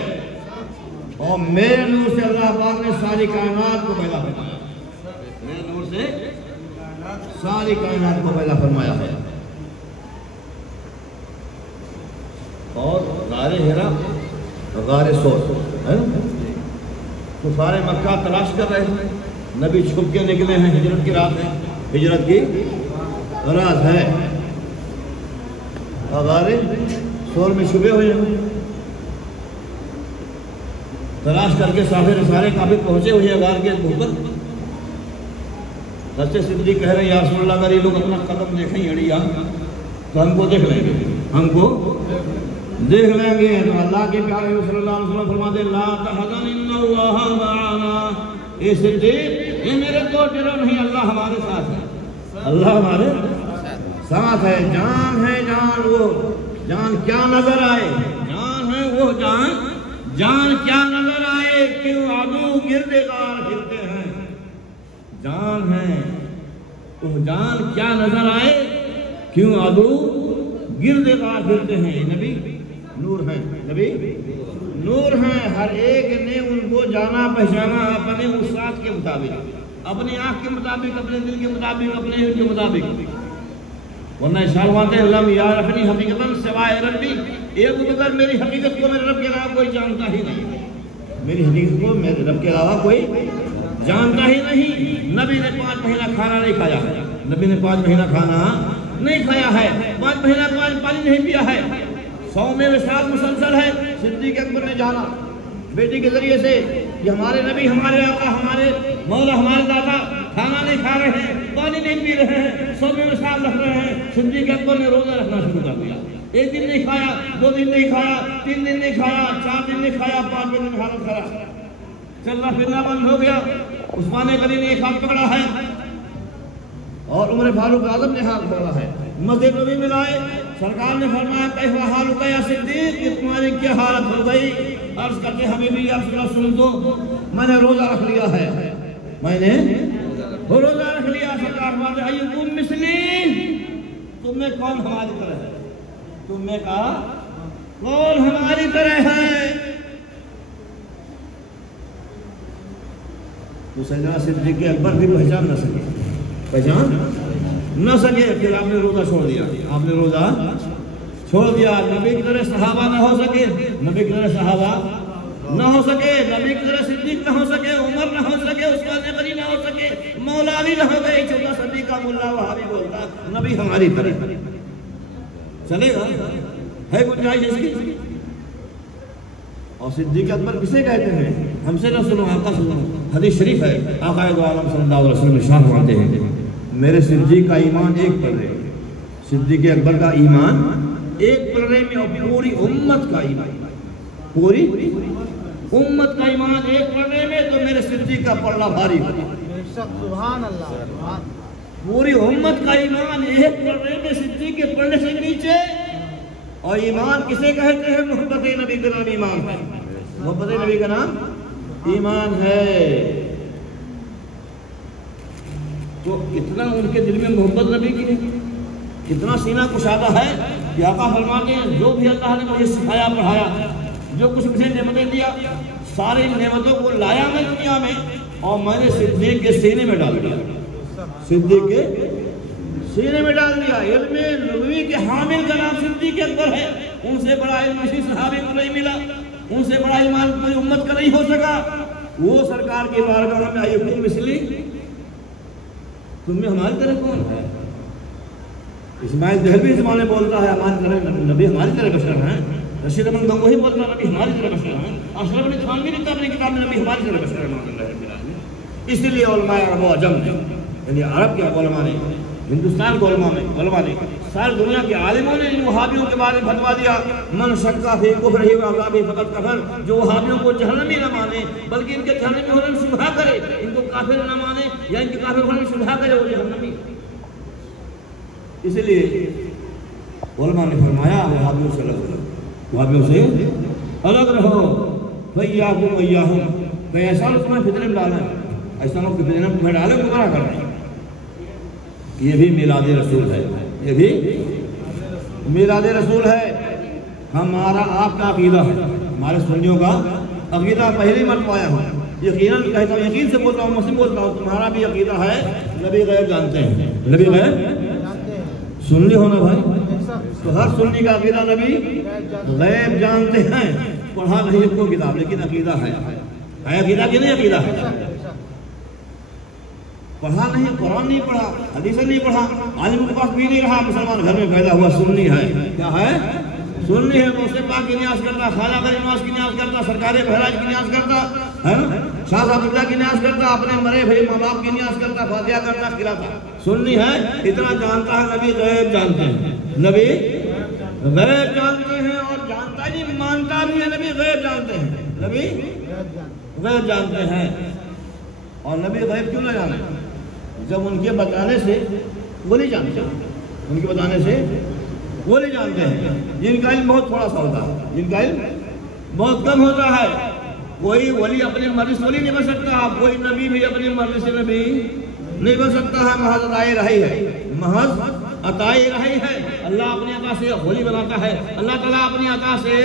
اور میرے نور سے اللہ پاک نے ساری کائنات کو پیدا فرمایا، میرے نور سے ساری کائنات کو پیدا فرمایا ہے۔ اور غار ہرا، غار سور ہے، کفار مکہ تلاش کر رہے ہیں، نبی چھپ کے نکلے ہیں، ہجرت کی رات ہے، ہجرت کی رات ہے، غار سور میں چھپے ہوئے ہیں، تلاش کر کے سارے کافر پہنچے ہوئے ہیں غار کے اوپر۔ حضرت صدیق کہہ رہے ہیں یا رسول اللہ اگر یہ لوگ اپنا قدم دیکھیں اڑیا تو ہم کو دیکھ لیں گے، ہم کو دیکھ لیں گے۔ تو اللہ کے پیارے صلی اللہ علیہ وسلم فرماتے لا تحزن ان اللہ معنا، اے صدیق یہ میرے کو ڈرو نہیں، اللہ ہمارے ساتھ ہے، اللہ ہمارے ساتھ ہے۔ جان ہے جان، وہ جان کیا نظر آئے، جان ہے وہ جان کیا نظر آئے، کیوں عدو گردگار پھرتے ہیں، جان ہے وہ جان کیا نظر آئے، کیوں عدو گردگار پھرتے ہیں۔ نبی نور ہیں، نبی نور ہیں، ہر ایک نے ان کو جانا پہچانا اپنے وسعت کے مطابق، اپنی آنکھ کے مطابق، اپنے دل کے مطابق، اپنے علم کے مطابق۔ ورنہ اشارواتے ہیں لم یعرفنی حقیقتاً سوائے ربی، ایک بغیر میری حقیقت کو میرے رب کے علاوہ کوئی جانتا ہی نہیں، میری حقیقت کو میرے رب کے علاوہ کوئی جانتا ہی نہیں۔ نبی نے 5 مہینہ کھانا نہیں کھایا ہے، نبی نے 5 مہینہ کھانا نہیں کھایا ہے، 5 مہینہ پانی نہیں پیا ہے، 100 میں وصال مسلسل ہے۔ صدیق اکبر نے جانا بیٹی کے ذریعے سے کہ ہمارے نبی، ہمارے آقا، ہمارے مولا، ہمارے دادا کھانا نہیں کھا رہے ہیں، پانی نہیں پی رہے ہیں، 100 میں وصال رکھ رہے ہیں۔ صدیق اکبر نے روزہ رکھنا شروع کر دیا، 1 دن نہیں کھایا، 2 دن نہیں کھایا، 3 دن نہیں کھایا، 4 دن نہیں کھایا، 5 دن حالت خراب، چلنا پھرنا بند ہو گیا۔ عثمان غنی نے ایک ہاتھ پکڑا ہے اور عمر فاروق اعظم نے ہاتھ پکڑا ہے، مسجد نبی میں لائے، سرکار نے فرمایا کیف حالک یا صدیق، کہ تمہاری کیا حالت ہو گئی؟ عرض کرتے حبیبی یا رسول اللہ سن دو، میں نے روزہ رکھ لیا ہے، میں نے روزہ رکھ لیا۔ سرکار فرماتے ایکم مثلی، تم میں کون ہماری طرح ہے؟ تم میں کہا کون ہماری طرح ہے؟ تو سیدنا صدیق اکبر بھی پہچان نہ سکے. پھر آپ نے روزہ چھوڑ دیا. نبی کی طرح صحابہ نہ ہو سکے, نبی کی طرح صحابہ نہ ہو سکے, نبی کی طرح صدیق نہ ہو سکے, عمر نہ ہو سکے, عثمان غنی نہ ہو سکے, مولا علی نہ ہو گئے. 14 صدی کا ملا وہابی بولتا نبی ہماری طرح چلے گا؟ ہے گنجائش اس کی؟ اور صدیق اکبر کسے کہتے ہیں؟ ہم سے نہ سنو, آقا سنو. حدیث شریف ہے, آقا دو عالم صلی اللہ علیہ وسلم ارشاد فرماتے ہیں میرے صدیق کا ایمان ایک پلڑے, صدیق اکبر کا ایمان ایک پلڑے میں, اور پوری امت کا ایمان, پوری امت کا ایمان ایک پلڑے میں, تو میرے صدیق کا پلڑا بھاری ہوگا. سبحان اللہ. پوری امت کا ایمان ایک پلڑے میں, صدیق کے پلڑے سے نیچے. اور ایمان کسے کہتے ہیں؟ محبت نبی کا نام ایمان ہے. محبت نبی کا نام ایمان ہے. تو اتنا ان کے دل میں محبت نبی کی ہے, کتنا سینہ کشادہ ہے کہ آقا فرماتے ہیں جو بھی اللہ نے مجھے سکھایا پڑھایا, جو کچھ مجھے نعمتیں دیا, ساری نعمتوں کو لایا میں دنیا میں, اور میں نے صدیق کے سینے میں ڈال دیا. صدیق کے سینے میں ڈال دیا. علم نبوی کے حامل کا نام صدیق اکبر ہے. ان سے بڑا علم کسی صحابی کو نہیں ملا, ان سے بڑا ایمان کوئی امت کا نہیں ہو سکا. وہ سرکار کی بارگاہ میں آئی حکم مثلی, تم میں ہماری طرح کون ہے؟ اسماعیل دہلوی زمانے بولتا ہے ہماری طرح نبی ہماری طرح بشر ہیں. رشید احمد گنگوہی بولتا ہے نبی ہماری طرح بشر ہیں. اشرف علی تھانوی لکھتا اپنی کتاب میں نبی ہماری طرح بشر ہیں. اسی لیے علماء عرب و عجم نے, یعنی عرب کے علماء نے, ہندوستان کے علماء نے, ساری دنیا کے عالموں نے ان وہابیوں کے بارے میں فتویٰ دیا من شکا فی کفرہ و عذابہ فقد کفر. جو وہابیوں کو جہنمی نہ مانے بلکہ ان کے جہنمی ہونے میں شبہ کرے, ان کو کافر نہ مانے یا ان کے کافر ہونے میں شبہ کرے, وہ جہنمی. اسی لیے علماء نے فرمایا وہابیوں سے الگ رہو, وہابیوں سے الگ رہو. فیاکم ویاہم, کہ ایسا لوگ تمہیں فتنے میں ڈالیں, ایسا لوگ فتنے میں تمہیں ڈالیں, گمراہ کر رہے ہیں. یہ بھی میلاد رسول ہے, یہ بھی میلاد رسول ہے. ہمارا آپ کا عقیدہ ہے, ہمارے سنیوں کا عقیدہ پہلی مرتبہ آیا ہوں, یقیناً کہتا ہوں, یقین سے بولتا ہوں, مسلم بولتا ہوں, تمہارا بھی عقیدہ ہے نبی غیب جانتے ہیں. نبی غیب سنی ہونا بھائی, تو ہر سنی کا عقیدہ نبی غیب جانتے ہیں. پڑھا نہیں اس کو کتاب, لیکن عقیدہ ہے عقیدہ کہ نہیں عقیدہ ہے. پڑھا نہیں, قرآن نہیں پڑھا, حدیث نہیں پڑھا, عالم کے پاس بھی نہیں رہا, مسلمان گھر میں پیدا ہوا, سنی ہے. کیا ہے؟ سنی ہے. موسیٰ پاک کی نیاز کرتا, خواجہ غریب نواز کی نیاز کرتا, سرکار بہراج کی نیاز کرتا ہے نا, شاہ صاحب اللہ کی نیاز کرتا, اپنے مرے بھائی ماں باپ کی نیاز کرتا, فاتحہ کرتا, کھلاتا. سنی ہے. اتنا جانتا ہے نبی غیب جانتے ہیں, نبی غیب جانتے ہیں. اور جانتا ہی نہیں, مانتا بھی ہے, نبی غیب جانتے ہیں, نبی غیب جانتے ہیں. اور نبی غیب کیوں نہ جانے؟ جب ان کے بتانے سے وہ نہیں جانتے, ان کے بتانے سے وہ نہیں جانتے ہیں. جن کا علم بہت تھوڑا سا ہوتا ہے, جن کا علم بہت کم ہوتا ہے. کوئی ولی اپنی مرضی سے ولی نہیں بن سکتا, کوئی نبی بھی اپنی مرضی سے نبی نہیں بن سکتا ہے. محض عطائے رہی ہے, محض عطائے رہی ہے. اللہ اپنی عطا سے ولی بناتا ہے, اللہ تعالیٰ اپنی عطا سے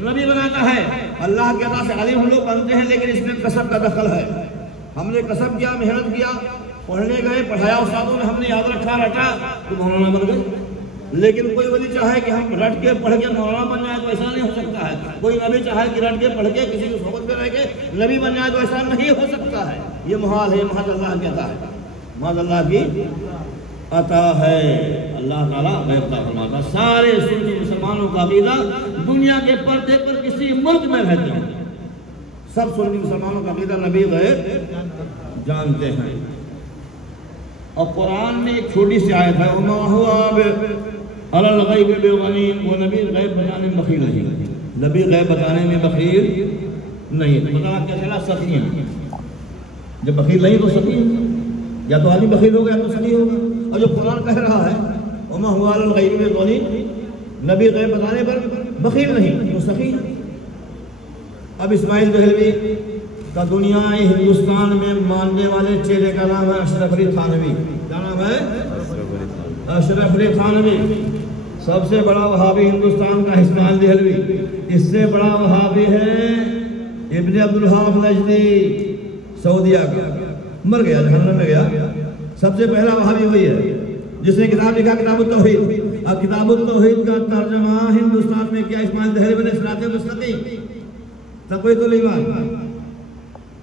نبی بناتا ہے. اللہ کی عطا سے عالم ہم لوگ بنتے ہیں, لیکن اس میں کسب کا دخل ہے. ہم نے کسب کیا, محنت کیا, پڑھنے گئے, پڑھایا استادوں نے, ہم نے یاد رکھا, رٹا, تو مولانا بن گئے. لیکن کوئی ولی چاہے کہ ہم رٹ کے پڑھ کے مولانا بن جائے تو ایسا نہیں ہو سکتا ہے. کوئی نبی چاہے کہ رٹ کے پڑھ کے کسی کو صحبت میں رہ کے نبی بن جائے تو ایسا نہیں ہو سکتا ہے. یہ محال ہے, محض اللہ کی عطا ہے, محض اللہ کی عطا ہے. اللہ تعالیٰ غیب عطا فرماتا. سارے سنی مسلمانوں کا عقیدہ دنیا کے پردے پر کسی ملک میں رہتے ہیں, سب سنی مسلمانوں کا عقیدہ نبی غیب جانتے ہیں. اور قرآن میں ایک چھوٹی سی آیت ہے, وَمَا هُوَ عَلَى الْغَيْبِ بِغَنِيٍّ, وہ نبی غیب بتانے میں بخیل نہیں, نبی غیب بتانے میں بخیل نہیں. بتانا کیا چلا, سخی ہیں. جب بخیل نہیں تو سخی ہیں, یا تو آدمی بخیل ہوگا یا تو سخی ہوگا. اور جو قرآن کہہ رہا ہے وَمَا هُوَ عَلَى الْغَيْبِ بِغَنِيٍّ, نبی غیب بتانے پر بخیل نہیں تو سخی ہے. اب اسماعیل دہلوی کا دنیا ہندوستان میں ماننے والے چہرے کا نام ہے اشرف علی تھانوی. کیا نام ہے؟ اشرف علی تھانوی. سب سے بڑا وہابی ہندوستان کا اسماعیل دہلوی. اس سے بڑا وہابی ہے ابن عبدالوہاب نجدی. سعودیہ کا، مر گیا، جہنم میں گیا. سب سے پہلا وہابی وہی ہے جس نے کتاب لکھا کتاب التوحید. اب کتاب التوحید کا ترجمہ ہندوستان میں کیا اسماعیل دہلوی نے صراط المستقیم، تقویۃ الایمان.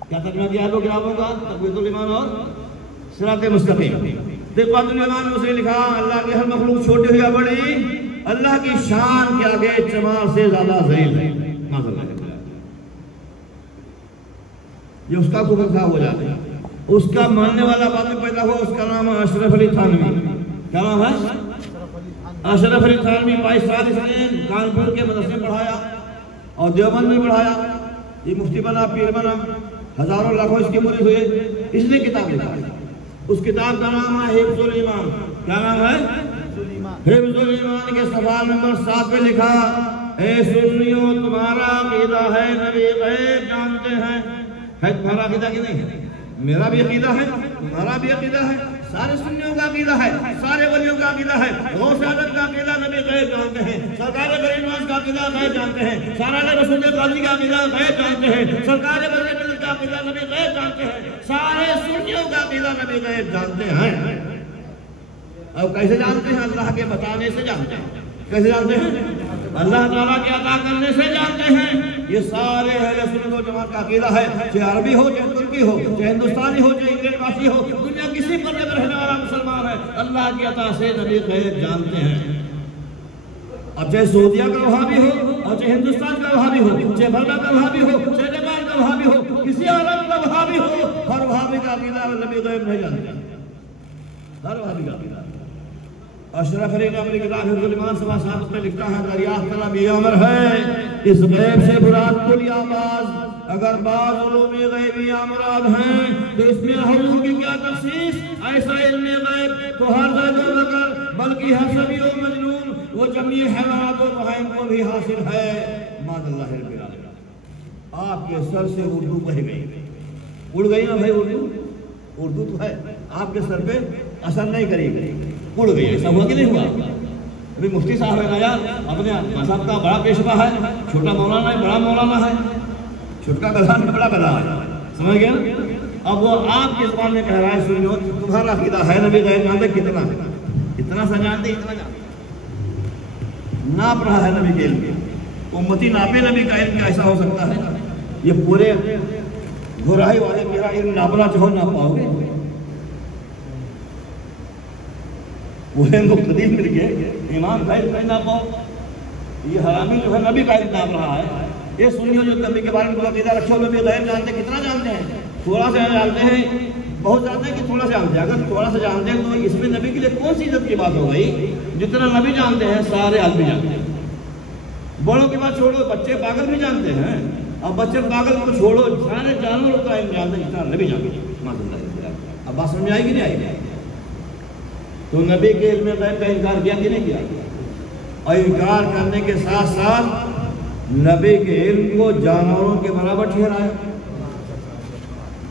کیا ترجمہ کیا ہے وہ کتابوں کا؟ تقویۃ الایمان اور صراط المستقیم. تقویۃ الایمان میں اس نے لکھا اللہ کی ہر مخلوق چھوٹی ہو یا بڑی اللہ کی شان کے آگے چمار سے زیادہ ذلیل ہے. یہ اس کا کفر تھا ہو جاتا ہے. اس کا ماننے والا بعد میں پیدا ہوا، اس کا نام ہے اشرف علی تھانوی. کیا نام ہے؟ اشرف علی تھانوی. 22 سال اس نے کانپور کے مدرسے میں پڑھایا اور دیوبند میں پڑھایا. یہ مفتی بنا، پیر بنا، ہزاروں لاکھوں اس کے مرید ہوئے. اس نے کتاب لکھا. اس کتاب کا نام ہے حفظ الایمان. کیا نام ہے؟ حفظ الایمان کے صفحہ نمبر 7 پہ لکھا اے سنیوں تمہارا عقیدہ ہے نبی غیب جانتے ہیں. ہے تمہارا عقیدہ کہ نہیں ہے؟ میرا بھی عقیدہ ہے، تمہارا بھی عقیدہ ہے، سارے سنیوں کا عقیدہ ہے، سارے ولیوں کا عقیدہ ہے. غوث اعظم کا عقیدہ نبی غیب جانتے ہیں، سرکار غریب نواز کا عقیدہ غیب جانتے ہیں، سالانہ رسول قاضی کا عقیدہ غیب جانتے ہیں، سرکار بدر ملک کا عقیدہ نبی غیب جانتے ہیں، سارے سنیوں کا عقیدہ نبی غیب جانتے ہیں. اب کیسے جانتے ہیں؟ اللہ کے بتانے سے جانتے ہیں. کیسے جانتے ہیں؟ اللہ تعالیٰ کے عطا کرنے سے جانتے ہیں. یہ سارے اہل سنت و جماعت کا عقیدہ ہے، چاہے عربی ہو، چاہے ترکی ہو، چاہے ہندوستانی ہو، چاہے انگلینڈ واسی ہو، دنیا کسی پر رہنے والا مسلمان ہے اللہ کی عطا سے نبی غیب جانتے ہیں. اب چاہے سعودیہ کا وہابی ہو اور چاہے ہندوستان کا وہابی ہو، چاہے برما کا وہابی ہو، چاہے جاپان کا وہابی ہو، کسی عرب کا وہابی ہو، ہر وہابی کا عقیدہ نبی غیب نہیں جانتے. ہر وہابی کا عقیدہ. اشرف علی نے اپنی کتاب حفظ الایمان صفحہ 7 میں لکھتا ہے دریافت طلب یہ امر ہے اس غیب سے مراد کل یا بعض. اگر بعض علوم غیبی یا مراد ہیں تو اس میں حضور کی کیا تخصیص؟ ایسا علم غیب تو ہر ذات و ذکر بلکہ ہر سبی و مجنون وہ جمیع حیوانات و بہائم کو بھی حاصل ہے. ماد اللہ رب العالمین. آپ کے سر سے اردو بہ گئی، اڑ گئی نا بھائی. اردو تو ہے، آپ کے سر پہ اثر نہیں کرے گی، اڑ گئی. ایسا ہوا کہ نہیں ہوا؟ ابھی مفتی صاحب ہے نا یار، اپنے مذہب کا بڑا پیشوا ہے، چھوٹا مولانا ہے، بڑا مولانا ہے، چھوٹا گدھا ہے، بڑا گدھا ہے. سمجھ گیا؟ اب وہ آپ کی زبان میں کہہ رہا ہے سنو تمہارا عقیدہ ہے نبی غیب جانتے. کتنا اتنا سا جانتے، اتنا جانتے. ناپ رہا ہے نبی کے علم. امتی ناپے نبی کا علم ایسا ہو سکتا ہے؟ یہ پورے گھرائی والے میرا علم ناپنا چاہو نہ پاؤ گے. وہ مقتدی مل گئے امام غیب کا نہ پاؤ. یہ حرامی جو ہے نبی کا علم ناپ رہا ہے. یہ سنیو جو نبی کے بارے میں عقیدہ رکھو نبی غیب جانتے. کتنا جانتے ہیں؟ تھوڑا سا جانتے ہیں، بہت جانتے ہیں کہ تھوڑا سا جانتے ہیں. اگر تھوڑا سا جانتے ہیں تو اس میں نبی کے لیے کون سی عزت کی بات ہو گئی؟ جتنا نبی جانتے ہیں سارے آدمی جانتے ہیں. بڑوں کی بات چھوڑو، بچے پاگل بھی جانتے ہیں. اور بچے پاگل کو چھوڑو، سارے جانوروں کا علم جانتے ہیں جتنا نبی جانتے ہیں. اب بات سمجھ آئے گی نہیں آئے گی؟ تو نبی کے علم غیب کا انکار کیا کہ نہیں کیا؟ اور انکار کرنے کے ساتھ ساتھ نبی کے علم کو جانوروں کے برابر ٹھہرایا.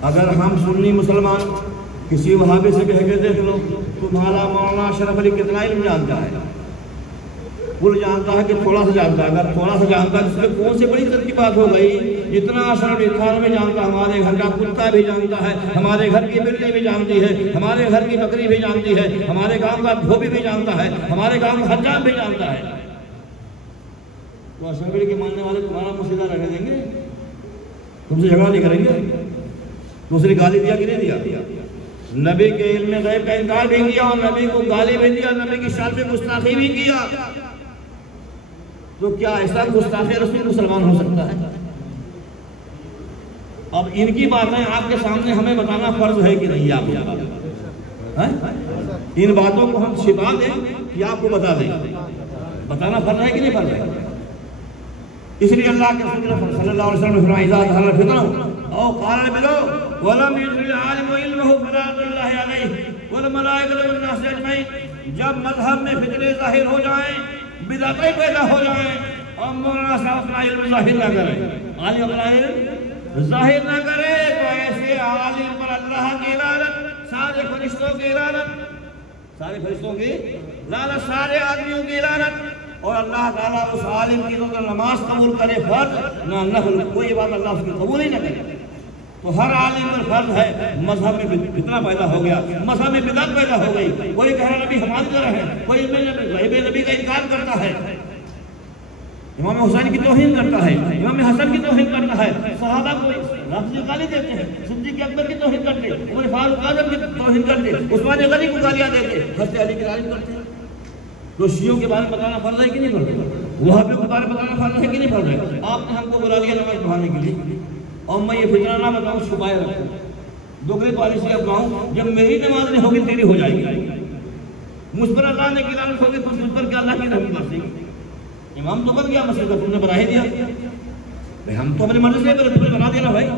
اگر ہم سنی مسلمان کسی وہابی سے کہہ کے دیکھ لو تمہارا مولانا اشرف علی کتنا علم جانتا ہے، کل جانتا ہے کہ تھوڑا سا جانتا ہے. اگر تھوڑا سا جانتا ہے اس میں کون سی بڑی عزت کی بات ہو گئی؟ جتنا اشرف علی تھانوی جانتا، ہمارے گھر کا کتا بھی جانتا ہے، ہمارے گھر کی بلی بھی جانتی ہے، ہمارے گھر کی بکری بھی جانتی ہے، ہمارے گاؤں کا دھوبی بھی جانتا ہے، ہمارے گاؤں کا حجام بھی جانتا ہے. تو اشرف علی کے ماننے والے تمہارا مسئلہ رہنے دیں گے؟ تم سے جھگڑا نہیں کریں گے؟ دوسری گالی دیا کہ نہیں دیا؟ نبی کے علم غیب کا انکار بھی کیا اور نبی کو گالی بھی دیا، نبی کی شان پہ گستاخی بھی کیا. تو کیا ایسا گستاخ رسول مسلمان ہو سکتا ہے؟ اب ان کی باتیں آپ کے سامنے ہمیں بتانا فرض ہے کہ نہیں؟ آپ ان باتوں کو ہم چھپا دیں یا آپ کو بتا دیں؟ بتانا فرض ہے کہ نہیں فرض ہے؟ اس لیے اللہ کے رسول صلی اللہ علیہ وسلم نے فرمایا اذا ظهر الفتنة او قال البلو ولم يدري العالم علمه فلا الله عليه والملائکۃ والناس اجمعین. جب مذہب میں فتنے ظاہر ہو جائیں، بدعتیں پیدا ہو جائیں اور مولانا صاحب اپنا علم ظاہر نہ کریں، عالم اپنا علم ظاہر نہ کرے، تو ایسے عالم پر اللہ کی لعنت، سارے فرشتوں کی لعنت، سارے فرشتوں کی لعنت، سارے آدمیوں کی لعنت. اور اللہ تعالیٰ اس عالم کی تو نماز قبول کرے فرض نہ نفل، کوئی بات اللہ اس کی قبول ہی نہ کرے. تو ہر عالم پر فرض ہے، مذہب میں فتنہ پیدا ہو گیا، مذہب میں بدعت پیدا ہو گئی، کوئی کہہ رہا نبی ہماری طرح ہے، کوئی غیب نبی کا انکار کرتا ہے، امام حسین کی توہین کرتا ہے، امام حسن کی توہین کرتا ہے، صحابہ کو لفظی گالی دیتے ہیں، صدیق اکبر کی توہین کرتے، عمر فاروق اعظم کی توہین کرتے، عثمان غنی کو گالیاں دیتے، حضرت علی کی تعریف کرتے ہیں۔ تو شیعوں کے بارے میں بتانا فرض ہے کہ نہیں فرض ہے؟ وہابیوں کے بارے میں بتانا فرض ہے کہ نہیں فرض ہے؟ آپ نے ہم کو بلا لیا نماز پڑھانے کے لیے، اور میں یہ فتنہ نہ بتاؤں، چھپائے رکھوں، دوگلی پالیسی اپناؤں، جب میری نماز نہیں ہوگی تیری ہو جائے گی، مجھ پر اللہ نے کی لعنت ہوگی تو مجھ پر کیا اللہ کی رحمت برسے گی؟ امام تو بن گیا مسجد کا، تم نے بنا ہی دیا، ہم تو اپنے مرضی سے تم نے بنا دیا نا بھائی۔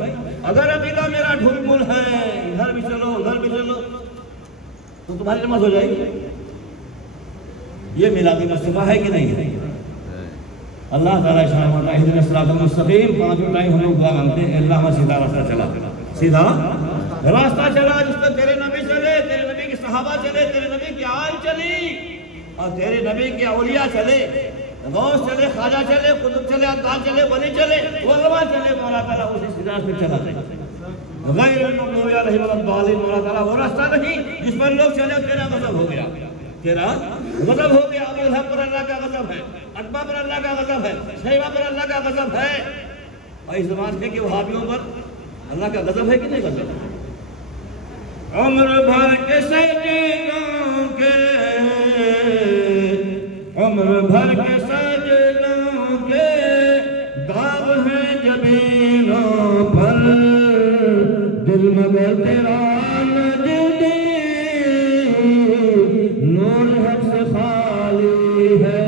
اگر عقیدہ میرا ڈھول مل ہے، ادھر بھی چلو ادھر بھی چلو، تو تمہاری نماز ہو جائے گی۔ یہ میلاد مصطفیٰ ہے کہ نہیں ہے؟ اللہ تعالیٰ اہدنا الصراط المستقیم، پانچوں ٹائم ہم لوگ دعا مانگتے ہیں، اللہ ہمیں سیدھا راستہ چلا، سیدھا راستہ چلا جس پر تیرے نبی چلے، تیرے نبی کے صحابہ چلے، تیرے نبی کی آل چلی، اور تیرے نبی کے اولیاء چلے، غوث چلے، خواجہ چلے، قطب چلے، عطار چلے، ولی چلے، علماء چلے، مولا تعالیٰ اسی سیدھا سے چلا دے۔ غیر المغضوب علیہم ولا الضالین، مولا تعالیٰ وہ راستہ نہیں جس پر لوگ چلے، تیرا غضب ہو گیا، تیرا غضب ہو گیا۔ ابو لہب پر اللہ کا غضب ہے، عتبہ پر اللہ کا غضب ہے، شیبہ پر اللہ کا غضب ہے، اور اس زمان سے کہ وہابیوں پر اللہ کا غضب ہے کہ نہیں غضب؟ عمر بھر کے سجدوں کے، عمر بھر کے سجدوں کے داغ ہیں جبینوں پر، دل مگر تیرا نجدی نور حق سے خالی ہے،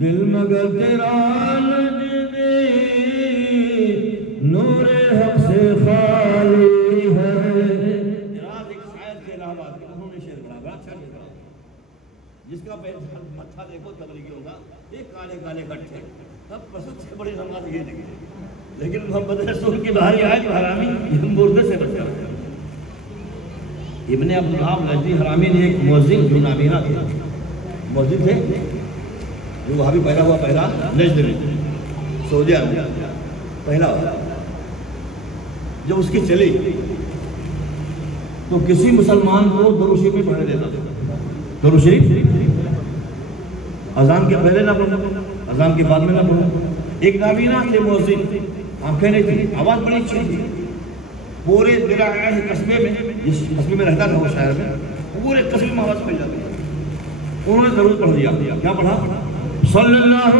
دل مگر تیرا نجدی نور حق سے خالی ہے۔ ایک شاعر تھے الہ آباد کے، انہوں نے شعر پڑھا، بڑا اچھا شعر پڑھا، جس کا متھا دیکھو تبلیغی ہوگا، یہ کالے کالے گھٹ تھے، سب پر سب سے بڑی نماز یہ دیکھی، لیکن محمد رسول کی باہری آئے جو حرامی یہ مردے سے بچا۔ ابن عبدالعاب نجدی حرامی نے ایک مؤذن جو نابینا تھے، مؤذن تھے جو وہاں بھی پیدا ہوا، پہلا نجد میں سعودی عرب پہلا ہوا، جب اس کی چلی تو کسی مسلمان کو درود شریف میں پڑھنے دیتا تھا، درود شریف اذان کے پہلے نہ پڑھو، اذان کے بعد میں نہ پڑھو۔ ایک نابینا تھے مؤذن، آنکھیں نہیں تھی، آواز بڑی اچھی تھی، پورے درع قصبے میں، جس قصبے میں رہتا تھا وہ شہر میں، پورے قصبے میں آواز پھیل جاتی تھی۔ انہوں نے درود پڑھ دیا، کیا پڑھا؟ صلی اللہ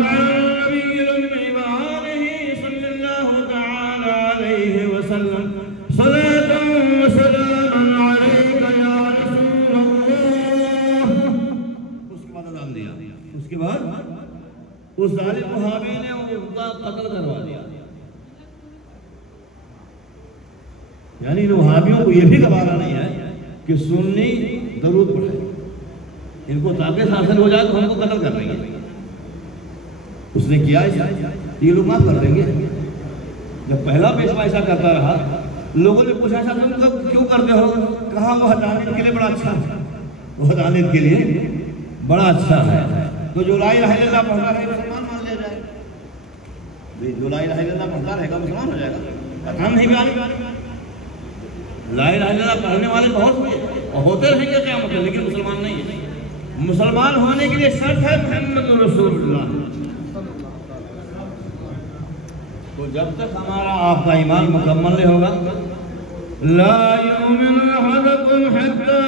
علیہ وسلم صلاۃ و سلام علیک یا رسول اللہ۔ اس کے بعد اذان دیا، اس کے بعد اس ظالم وہابی نے ان کا قتل کروا دیا۔ یعنی وہابیوں کو یہ بھی گوارا نہیں ہے کہ سنی درود پڑھے، ان کو طاقت حاصل ہو جائے تو ہم کو قتل کر دیں گے۔ اس نے کیا یہ لوگ معاف کر دیں گے؟ جب پہلا پیشوا ایسا کرتا رہا، لوگوں نے پوچھا تھا تم کیوں کرتے ہو؟ کہا وہ حدانیت کے لیے بڑا اچھا ہے، وہ حدانیت کے لیے بڑا اچھا ہے۔ تو جو لا الہ الا اللہ پڑھتا رہے مسلمان مان لے جائے، جو لا الہ الا اللہ پڑھتا رہے گا مسلمان ہو جائے گا، پتہ نہیں بھی آنے والی۔ لا الہ الا اللہ پڑھنے والے بہت ہوئے اور ہوتے رہیں گے قیامت میں، لیکن مسلمان نہیں ہے۔ مسلمان ہونے کے لیے شرط ہے محمد رسول اللہ۔ تو جب تک ہمارا آپ کا ایمان مکمل نہیں ہوگا، لا یؤمن احدکم حتی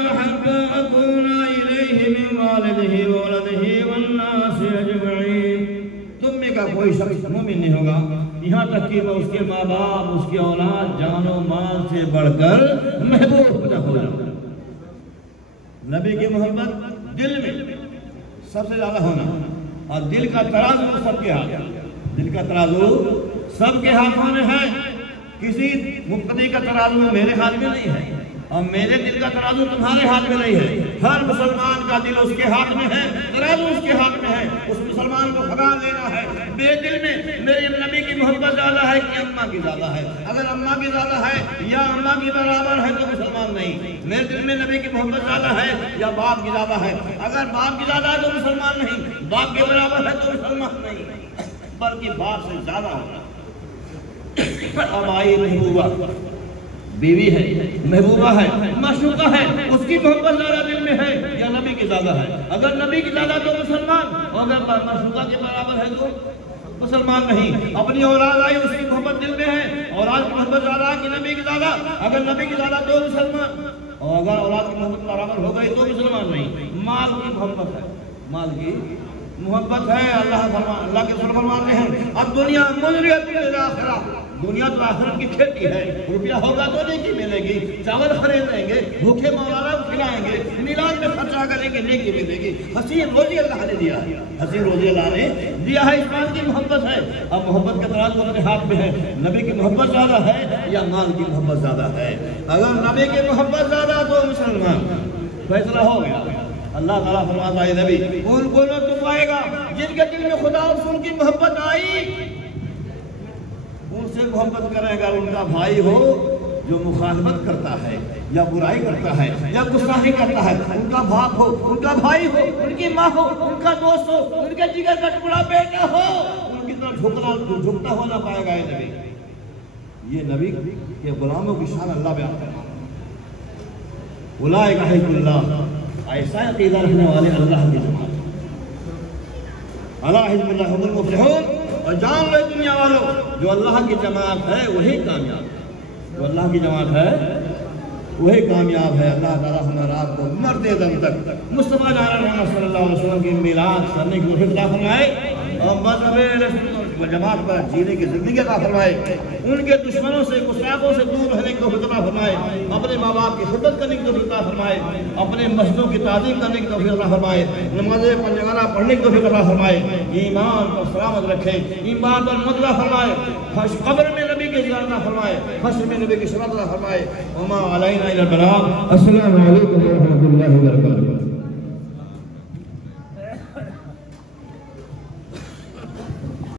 اکون الیہ من والدہ وولدہ والناس اجمعین، تم میں کا کوئی شخص مومن نہیں ہوگا یہاں تک کہ وہ اس کے ماں باپ، اس کی اولاد، جان و مال سے بڑھ کر محبوب ہو جاؤ۔ نبی کی محبت دل میں سب سے زیادہ ہونا، اور دل کا ترازو سب کے ہاتھ، دل کا ترازو سب کے ہاتھوں میں ہے۔ کسی مقتدی کا ترازو میرے ہاتھ میں نہیں ہے، اور میرے دل کا ترازو تمہارے ہاتھ میں نہیں ہے۔ ہر مسلمان کا دل اس کے ہاتھ میں ہے، ترازو اس کے ہاتھ میں ہے، اس مسلمان کو بھگا لینا ہے۔ میرے دل میں میرے نبی کی محبت زیادہ ہے کہ اماں کی زیادہ ہے؟ اگر اماں کی زیادہ ہے یا اماں کی برابر ہے تو مسلمان نہیں۔ میرے دل میں نبی کی محبت زیادہ ہے یا باپ کی زیادہ ہے؟ اگر باپ کی زیادہ ہے تو مسلمان نہیں، باپ کے برابر ہے تو مسلمان نہیں، بلکہ باپ سے زیادہ ہونا۔ اب آئی محبوبہ، بیوی ہے، محبوبہ ہے، معشوقہ ہے، اس کی محبت زیادہ دل میں ہے یا نبی کی زیادہ ہے؟ اگر نبی کی زیادہ تو مسلمان، اور اگر معشوقہ کے برابر ہے تو مسلمان نہیں۔ اپنی اولاد آئی، اس کی محبت دل میں ہے، اولاد کی محبت زیادہ کہ نبی کی زیادہ؟ اگر نبی کی زیادہ تو مسلمان، اور اگر اولاد کی محبت برابر ہو گئی تو مسلمان نہیں۔ مال کی محبت ہے، مال کی محبت ہے۔ اللہ کے رسول فرماتے ہیں اب دنیا مزریت للآخرہ، دنیا تو آخرت کی کھیتی ہے، روپیہ ہوگا تو نیکی ملے گی، چاول خرید لیں گے، بھوکے مولانا کھلائیں گے، میلاد میں خرچہ کریں گے، نیکی ملے گی۔ حسین روزی اللہ نے دیا ہے، حسین روزی اللہ نے دیا ہے، اس بات کی محبت ہے۔ اب محبت کا ترازو اپنے ہاتھ میں ہے، نبی کی محبت زیادہ ہے یا مال کی محبت زیادہ ہے؟ اگر نبی کی محبت زیادہ تو مسلمان، فیصلہ ہو گیا۔ اللہ تعالیٰ فرماتا ہے نبی ان کو لوگ تو پائے گا جن کے دل میں خدا اور رسول کی محبت آئی، ان سے محبت کرے گا۔ ان کا بھائی ہو جو مخالفت کرتا ہے یا برائی کرتا ہے یا گستاخی کرتا ہے، ان کا باپ ہو، ان کا بھائی ہو، ان کی ماں ہو، ان کا دوست ہو، ان کے جگر کا ٹکڑا بیٹا ہو، ان کی طرف جھکتا ہو نہ پائے گا یہ نبی۔ یہ نبی کے غلاموں کی شان اللہ بیان کرتا ہے۔ اولئک حزب اللہ، ایسا عقیدہ رکھنے والے اللہ کی جماعت، الا حزب اللہ هم المفلحون۔ اور جان لو دنیا والوں، جو اللہ کی جماعت ہے وہی کامیاب ہے، جو اللہ کی جماعت ہے وہی کامیاب ہے۔ اللہ تعالیٰ ہمارا آپ کو مرتے دم تک مصطفیٰ محمد صلی اللہ علیہ وسلم کی میلاد کرنے کی توفیق عطا فرمائے، اور مذہب رسول و جماعت پر جینے کی زندگی عطا فرمائے، ان کے دشمنوں سے گستاخوں سے دور رہنے کی توفیق عطا فرمائے، اپنے ماں باپ کی خدمت کرنے کی توفیق عطا فرمائے، اپنے مسجدوں کی تعظیم کرنے کی توفیق عطا فرمائے، نماز پنجگانہ پڑھنے کی توفیق عطا فرمائے، ایمان کو سلامت رکھے، ایمان پر مدلہ فرمائے، قبر میں نبی کی زیارت عطا فرمائے، حشر میں نبی کی شفاعت عطا فرمائے۔ وما علینا الا البلاغ۔ السلام علیکم ورحمۃ اللہ وبرکاتہ۔